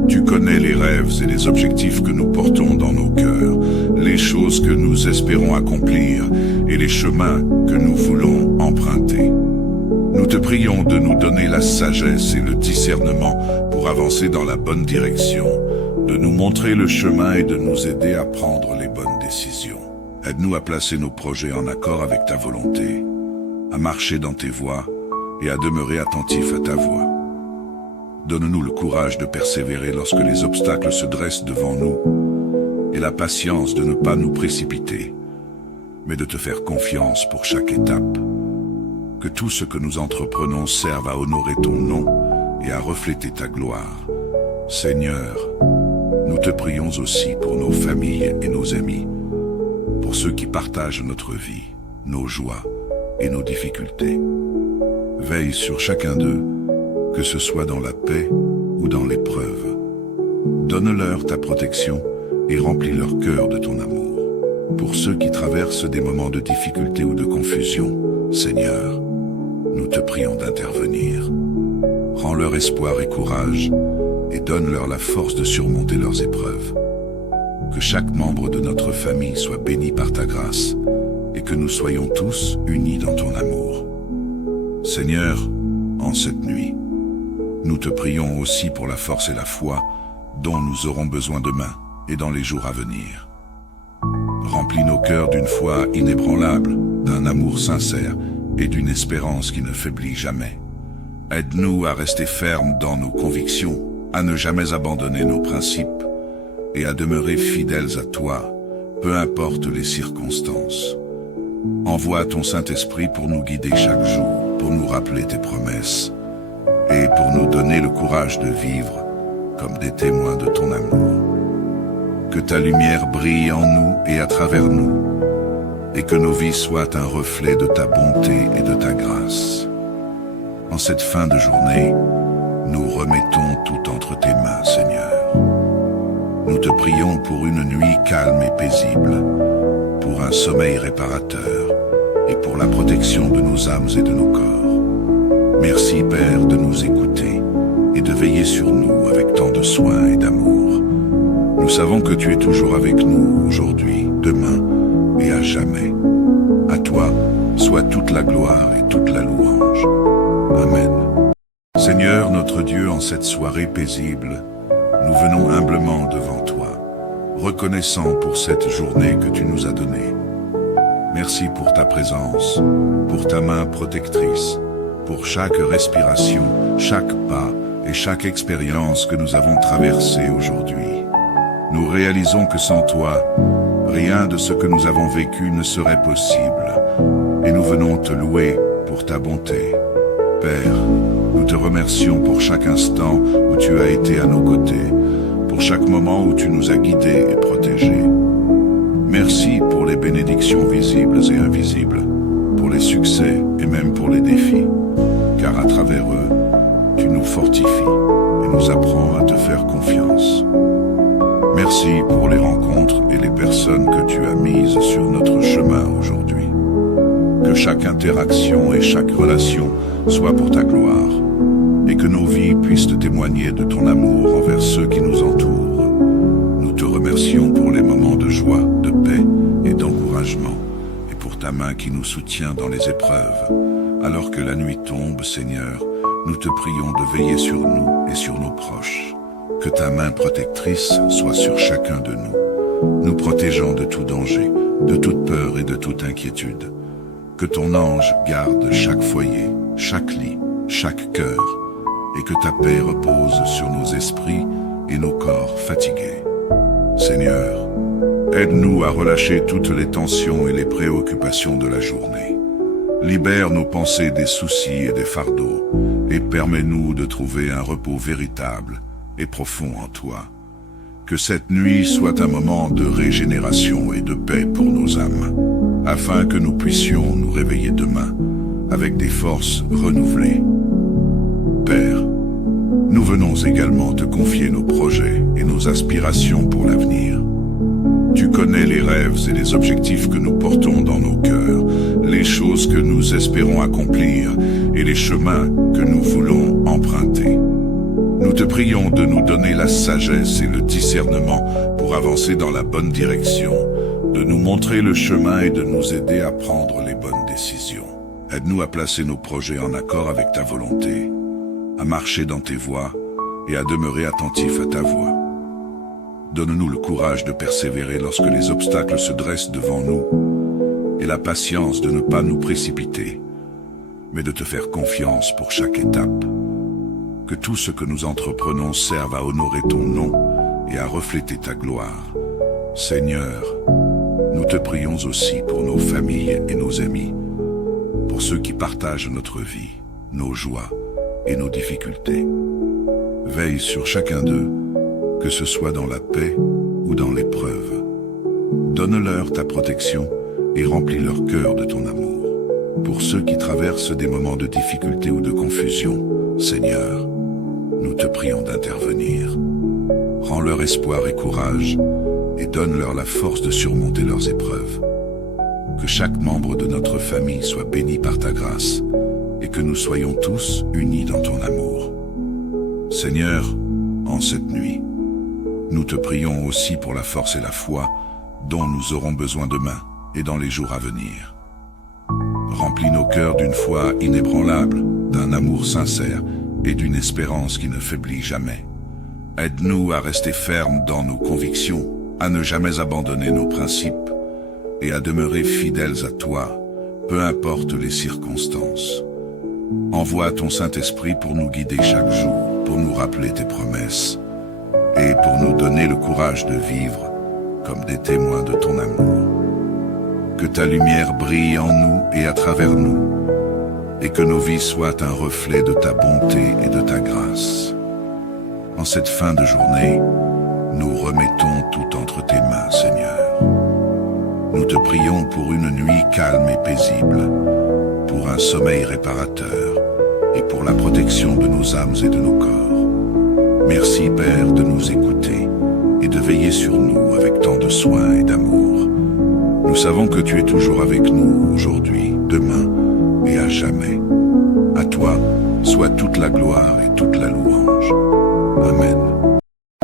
Tu connais les rêves et les objectifs que nous portons dans nos cœurs, les choses que nous espérons accomplir et les chemins que nous voulons emprunter. Nous te prions de nous donner la sagesse et le discernement pour avancer dans la bonne direction, de nous montrer le chemin et de nous aider à prendre les bonnes décisions. Aide-nous à placer nos projets en accord avec ta volonté, à marcher dans tes voies et à demeurer attentifs à ta voix. Donne-nous le courage de persévérer lorsque les obstacles se dressent devant nous et la patience de ne pas nous précipiter, mais de te faire confiance pour chaque étape. Que tout ce que nous entreprenons serve à honorer ton nom et à refléter ta gloire. Seigneur, nous te prions aussi pour nos familles et nos amis, pour ceux qui partagent notre vie, nos joies et nos difficultés. Veille sur chacun d'eux, que ce soit dans la paix ou dans l'épreuve. Donne-leur ta protection et remplis leur cœur de ton amour. Pour ceux qui traversent des moments de difficulté ou de confusion, Seigneur, nous te prions d'intervenir. Rends leur espoir et courage et donne-leur la force de surmonter leurs épreuves. Que chaque membre de notre famille soit béni par ta grâce et que nous soyons tous unis dans ton amour. Seigneur, en cette nuit, nous te prions aussi pour la force et la foi dont nous aurons besoin demain et dans les jours à venir. Remplis nos cœurs d'une foi inébranlable, d'un amour sincère et d'une espérance qui ne faiblit jamais. Aide-nous à rester fermes dans nos convictions, à ne jamais abandonner nos principes et à demeurer fidèles à toi, peu importe les circonstances. Envoie ton Saint-Esprit pour nous guider chaque jour, pour nous rappeler tes promesses et pour nous donner le courage de vivre comme des témoins de ton amour. Que ta lumière brille en nous et à travers nous, et que nos vies soient un reflet de ta bonté et de ta grâce. En cette fin de journée, nous remettons tout entre tes mains, Seigneur. Nous te prions pour une nuit calme et paisible, pour un sommeil réparateur et pour la protection de nos âmes et de nos corps. Merci, Père, de nous écouter et de veiller sur nous avec tant de soin et d'amour. Nous savons que tu es toujours avec nous aujourd'hui, demain et à jamais. À toi soit toute la gloire et toute la louange. Amen. Seigneur notre Dieu, en cette soirée paisible, nous venons humblement devant toi, reconnaissant pour cette journée que tu nous as donnée. Merci pour ta présence, pour ta main protectrice, pour chaque respiration, chaque pas et chaque expérience que nous avons traversée aujourd'hui. Nous réalisons que sans toi, rien de ce que nous avons vécu ne serait possible, et nous venons te louer pour ta bonté. Père, nous te remercions pour chaque instant où tu as été à nos côtés, pour chaque moment où tu nous as guidés et protégés. Merci pour les bénédictions visibles et invisibles, pour les succès et même pour les défis, car à travers eux, tu nous fortifies et nous apprends à te faire confiance. Merci pour les rencontres et les personnes que tu as mises sur notre chemin aujourd'hui. Que chaque interaction et chaque relation soit pour ta gloire, et que nos vies puissent témoigner de ton amour envers ceux qui nous entourent. Nous te remercions pour les moments de joie, de paix et d'encouragement, et pour ta main qui nous soutient dans les épreuves. Alors que la nuit tombe, Seigneur, nous te prions de veiller sur nous et sur nos proches. Que ta main protectrice soit sur chacun de nous, nous protégeant de tout danger, de toute peur et de toute inquiétude. Que ton ange garde chaque foyer, chaque lit, chaque cœur, et que ta paix repose sur nos esprits et nos corps fatigués. Seigneur, aide-nous à relâcher toutes les tensions et les préoccupations de la journée. Libère nos pensées des soucis et des fardeaux, et permets-nous de trouver un repos véritable et profond en toi. Que cette nuit soit un moment de régénération et de paix pour nos âmes, afin que nous puissions nous réveiller demain avec des forces renouvelées. Père, nous venons également te confier nos projets et nos aspirations pour l'avenir. Tu connais les rêves et les objectifs que nous portons dans nos cœurs, les choses que nous espérons accomplir et les chemins que nous voulons emprunter. Nous te prions de nous donner la sagesse et le discernement pour avancer dans la bonne direction, de nous montrer le chemin et de nous aider à prendre les bonnes décisions. Aide-nous à placer nos projets en accord avec ta volonté, à marcher dans tes voies et à demeurer attentifs à ta voix. Donne-nous le courage de persévérer lorsque les obstacles se dressent devant nous et la patience de ne pas nous précipiter, mais de te faire confiance pour chaque étape. Que tout ce que nous entreprenons serve à honorer ton nom et à refléter ta gloire. Seigneur, nous te prions aussi pour nos familles et nos amis, pour ceux qui partagent notre vie, nos joies et nos difficultés. Veille sur chacun d'eux, que ce soit dans la paix ou dans l'épreuve. Donne-leur ta protection et remplis leur cœur de ton amour. Pour ceux qui traversent des moments de difficulté ou de confusion, Seigneur, nous te prions d'intervenir. Rends leur espoir et courage et donne-leur la force de surmonter leurs épreuves. Que chaque membre de notre famille soit béni par ta grâce et que nous soyons tous unis dans ton amour. Seigneur, en cette nuit, nous te prions aussi pour la force et la foi dont nous aurons besoin demain et dans les jours à venir. Remplis nos cœurs d'une foi inébranlable, d'un amour sincère et d'une espérance qui ne faiblit jamais. Aide-nous à rester fermes dans nos convictions, à ne jamais abandonner nos principes et à demeurer fidèles à toi, peu importe les circonstances. Envoie ton Saint-Esprit pour nous guider chaque jour, pour nous rappeler tes promesses et pour nous donner le courage de vivre comme des témoins de ton amour. Que ta lumière brille en nous et à travers nous, et que nos vies soient un reflet de ta bonté et de ta grâce. En cette fin de journée, nous remettons tout entre tes mains, Seigneur. Nous te prions pour une nuit calme et paisible, pour un sommeil réparateur et pour la protection de nos âmes et de nos corps. Merci, Père, de nous écouter et de veiller sur nous avec tant de soin et d'amour. Nous savons que tu es toujours avec nous aujourd'hui, demain et à jamais. À toi soit toute la gloire et toute la louange. Amen.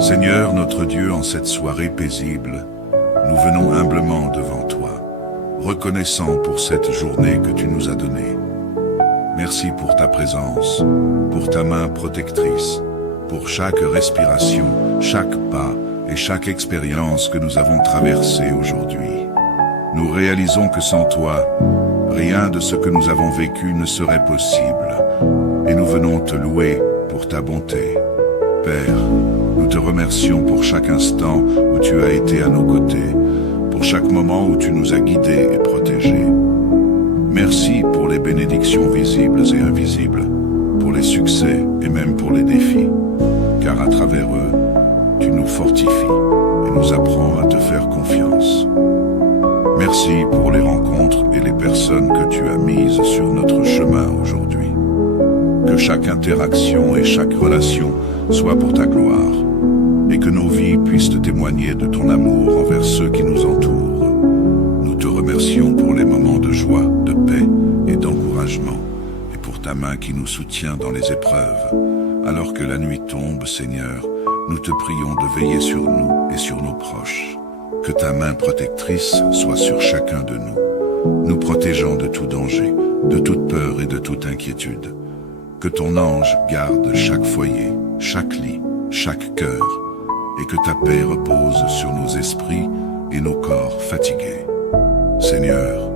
Seigneur notre Dieu, en cette soirée paisible, nous venons humblement devant toi, reconnaissant pour cette journée que tu nous as donnée. Merci pour ta présence, pour ta main protectrice, pour chaque respiration, chaque pas et chaque expérience que nous avons traversée aujourd'hui. Nous réalisons que sans toi, rien de ce que nous avons vécu ne serait possible, et nous venons te louer pour ta bonté. Père, nous te remercions pour chaque instant où tu as été à nos côtés, pour chaque moment où tu nous as guidés et protégés. Merci pour les bénédictions visibles et invisibles, pour les succès et même pour les défis, car à travers eux, tu nous fortifies et nous apprends à te faire confiance. Merci pour les rencontres et les personnes que tu as mises sur notre chemin aujourd'hui. Que chaque interaction et chaque relation soit pour ta gloire, et que nos vies puissent témoigner de ton amour envers ceux qui nous entourent. Nous te remercions pour les moments de joie, de paix et d'encouragement, et pour ta main qui nous soutient dans les épreuves. Alors que la nuit tombe, Seigneur, nous te prions de veiller sur nous et sur nos proches. Que ta main protectrice soit sur chacun de nous, nous protégeant de tout danger, de toute peur et de toute inquiétude. Que ton ange garde chaque foyer, chaque lit, chaque cœur, et que ta paix repose sur nos esprits et nos corps fatigués. Seigneur,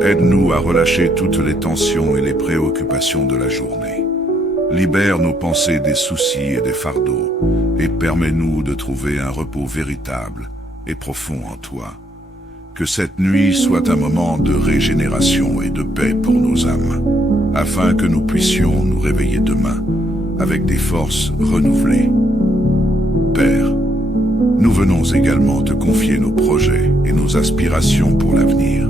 aide-nous à relâcher toutes les tensions et les préoccupations de la journée. Libère nos pensées des soucis et des fardeaux, et permets-nous de trouver un repos véritable et profond en toi. Que cette nuit soit un moment de régénération et de paix pour nos âmes, afin que nous puissions nous réveiller demain avec des forces renouvelées. Père, nous venons également te confier nos projets et nos aspirations pour l'avenir.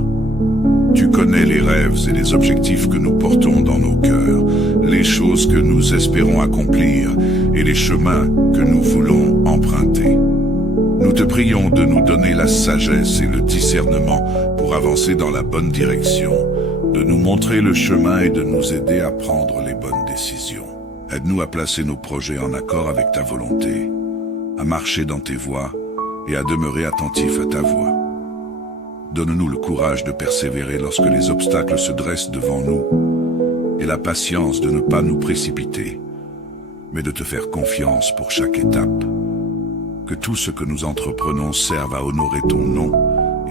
Tu connais les rêves et les objectifs que nous portons dans nos cœurs, les choses que nous espérons accomplir et les chemins que nous voulons emprunter. Nous te prions de nous donner la sagesse et le discernement pour avancer dans la bonne direction, de nous montrer le chemin et de nous aider à prendre les bonnes décisions. Aide-nous à placer nos projets en accord avec ta volonté, à marcher dans tes voies et à demeurer attentifs à ta voix. Donne-nous le courage de persévérer lorsque les obstacles se dressent devant nous et la patience de ne pas nous précipiter, mais de te faire confiance pour chaque étape. Que tout ce que nous entreprenons serve à honorer ton nom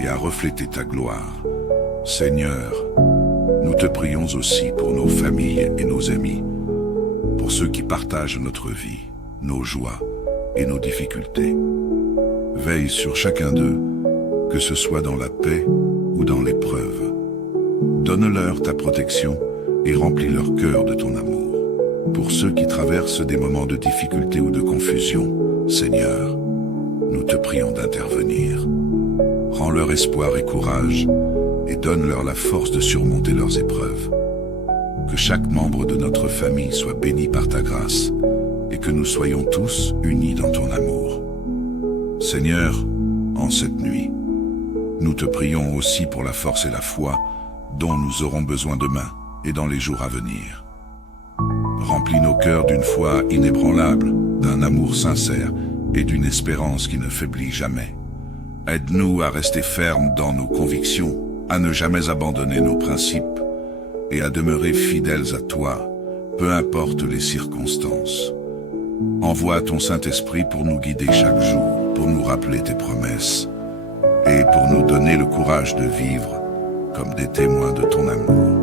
et à refléter ta gloire. Seigneur, nous te prions aussi pour nos familles et nos amis, pour ceux qui partagent notre vie, nos joies et nos difficultés. Veille sur chacun d'eux, que ce soit dans la paix ou dans l'épreuve. Donne-leur ta protection et remplis leur cœur de ton amour. Pour ceux qui traversent des moments de difficulté ou de confusion, Seigneur, nous te prions d'intervenir. Rends leur espoir et courage et donne-leur la force de surmonter leurs épreuves. Que chaque membre de notre famille soit béni par ta grâce et que nous soyons tous unis dans ton amour. Seigneur, en cette nuit, nous te prions aussi pour la force et la foi dont nous aurons besoin demain et dans les jours à venir. Remplis nos cœurs d'une foi inébranlable, d'un amour sincère et d'une espérance qui ne faiblit jamais. Aide-nous à rester fermes dans nos convictions, à ne jamais abandonner nos principes et à demeurer fidèles à toi, peu importe les circonstances. Envoie ton Saint-Esprit pour nous guider chaque jour, pour nous rappeler tes promesses et pour nous donner le courage de vivre comme des témoins de ton amour.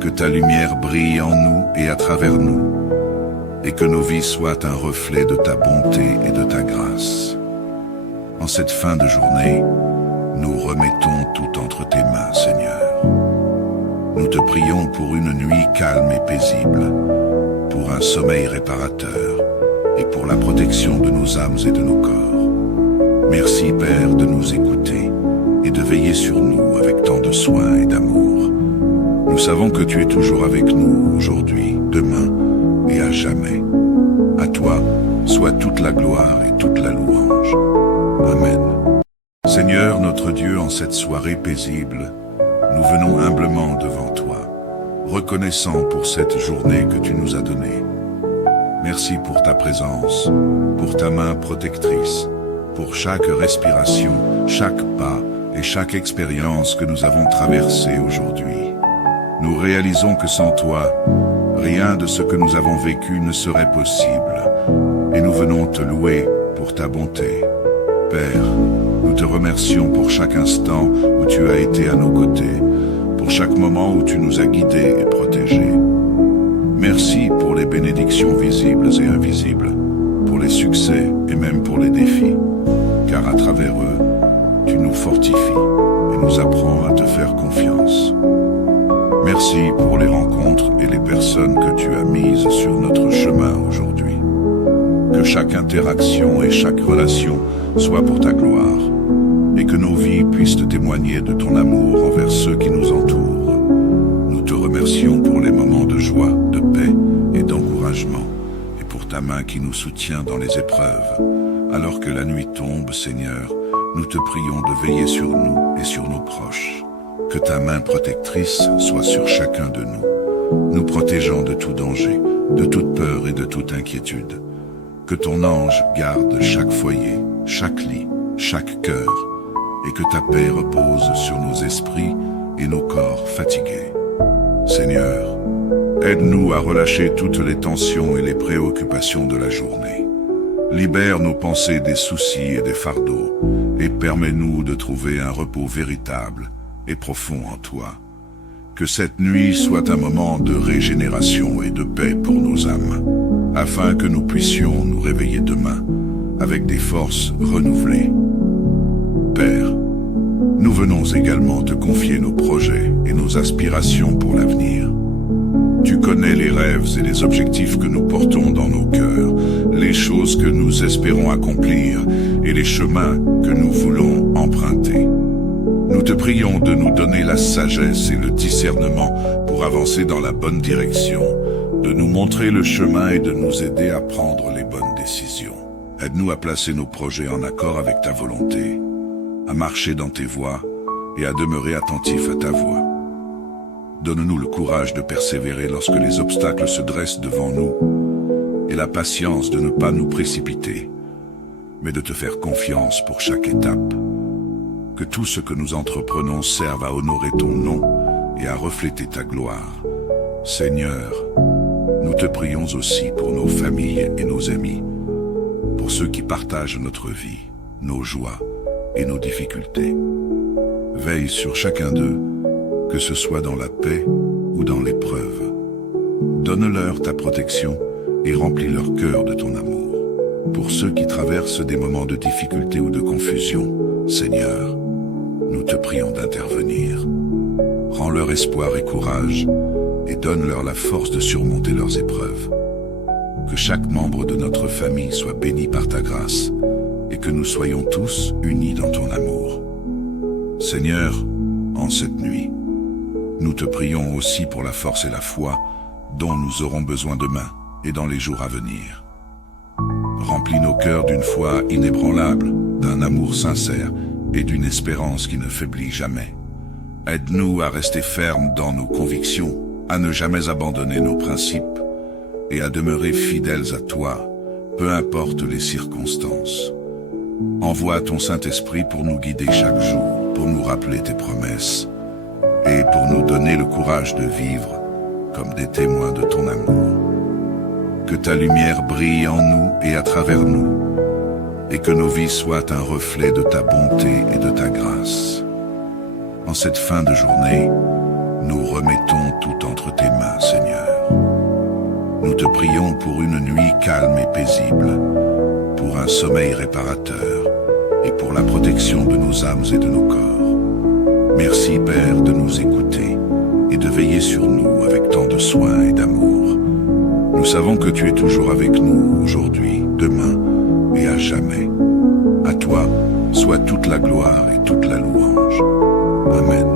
Que ta lumière brille en nous et à travers nous, et que nos vies soient un reflet de ta bonté et de ta grâce. En cette fin de journée, nous remettons tout entre tes mains, Seigneur. Nous te prions pour une nuit calme et paisible, pour un sommeil réparateur et pour la protection de nos âmes et de nos corps. Merci, Père, de nous écouter et de veiller sur nous avec tant de soin et d'amour. Nous savons que tu es toujours avec nous aujourd'hui, demain et à jamais. À toi soit toute la gloire et toute la louange. Amen. Seigneur notre Dieu, en cette soirée paisible, nous venons humblement devant toi, reconnaissant pour cette journée que tu nous as donnée. Merci pour ta présence, pour ta main protectrice, pour chaque respiration, chaque pas et chaque expérience que nous avons traversée aujourd'hui. Nous réalisons que sans toi, rien de ce que nous avons vécu ne serait possible, et nous venons te louer pour ta bonté. Père, nous te remercions pour chaque instant où tu as été à nos côtés, pour chaque moment où tu nous as guidés et protégés. Merci pour les bénédictions visibles et invisibles, pour les succès et même pour les défis, car à travers eux, tu nous fortifies et nous apprends à te faire confiance. Merci pour les rencontres et les personnes que tu as mises sur notre chemin aujourd'hui. Que chaque interaction et chaque relation soit pour ta gloire, et que nos vies puissent témoigner de ton amour envers ceux qui nous entourent. Nous te remercions pour les moments de joie, de paix et d'encouragement, et pour ta main qui nous soutient dans les épreuves. Alors que la nuit tombe, Seigneur, nous te prions de veiller sur nous et sur nos proches. Que ta main protectrice soit sur chacun de nous, nous protégeant de tout danger, de toute peur et de toute inquiétude. Que ton ange garde chaque foyer, chaque lit, chaque cœur, et que ta paix repose sur nos esprits et nos corps fatigués. Seigneur, aide-nous à relâcher toutes les tensions et les préoccupations de la journée. Libère nos pensées des soucis et des fardeaux, et permets-nous de trouver un repos véritable et profond en toi. Que cette nuit soit un moment de régénération et de paix pour nos âmes, afin que nous puissions nous réveiller demain avec des forces renouvelées. Père, nous venons également te confier nos projets et nos aspirations pour l'avenir. Tu connais les rêves et les objectifs que nous portons dans nos cœurs, les choses que nous espérons accomplir et les chemins que nous voulons emprunter. Nous te prions de nous donner la sagesse et le discernement pour avancer dans la bonne direction, de nous montrer le chemin et de nous aider à prendre les bonnes décisions. Aide-nous à placer nos projets en accord avec ta volonté, à marcher dans tes voies et à demeurer attentifs à ta voix. Donne-nous le courage de persévérer lorsque les obstacles se dressent devant nous et la patience de ne pas nous précipiter, mais de te faire confiance pour chaque étape. Que tout ce que nous entreprenons serve à honorer ton nom et à refléter ta gloire. Seigneur, nous te prions aussi pour nos familles et nos amis, pour ceux qui partagent notre vie, nos joies et nos difficultés. Veille sur chacun d'eux, que ce soit dans la paix ou dans l'épreuve. Donne-leur ta protection et remplis leur cœur de ton amour. Pour ceux qui traversent des moments de difficulté ou de confusion, Seigneur, nous te prions d'intervenir. Rends leur espoir et courage et donne-leur la force de surmonter leurs épreuves. Que chaque membre de notre famille soit béni par ta grâce et que nous soyons tous unis dans ton amour. Seigneur, en cette nuit, nous te prions aussi pour la force et la foi dont nous aurons besoin demain et dans les jours à venir. Remplis nos cœurs d'une foi inébranlable, d'un amour sincère et d'une espérance qui ne faiblit jamais. Aide-nous à rester fermes dans nos convictions, à ne jamais abandonner nos principes et à demeurer fidèles à toi, peu importe les circonstances. Envoie ton Saint-Esprit pour nous guider chaque jour, pour nous rappeler tes promesses et pour nous donner le courage de vivre comme des témoins de ton amour. Que ta lumière brille en nous et à travers nous, et que nos vies soient un reflet de ta bonté et de ta grâce. En cette fin de journée, nous remettons tout entre tes mains, Seigneur. Nous te prions pour une nuit calme et paisible, pour un sommeil réparateur et pour la protection de nos âmes et de nos corps. Merci, Père, de nous écouter et de veiller sur nous avec tant de soin et d'amour. Nous savons que tu es toujours avec nous aujourd'hui, demain et à jamais. À toi soit toute la gloire et toute la louange. Amen.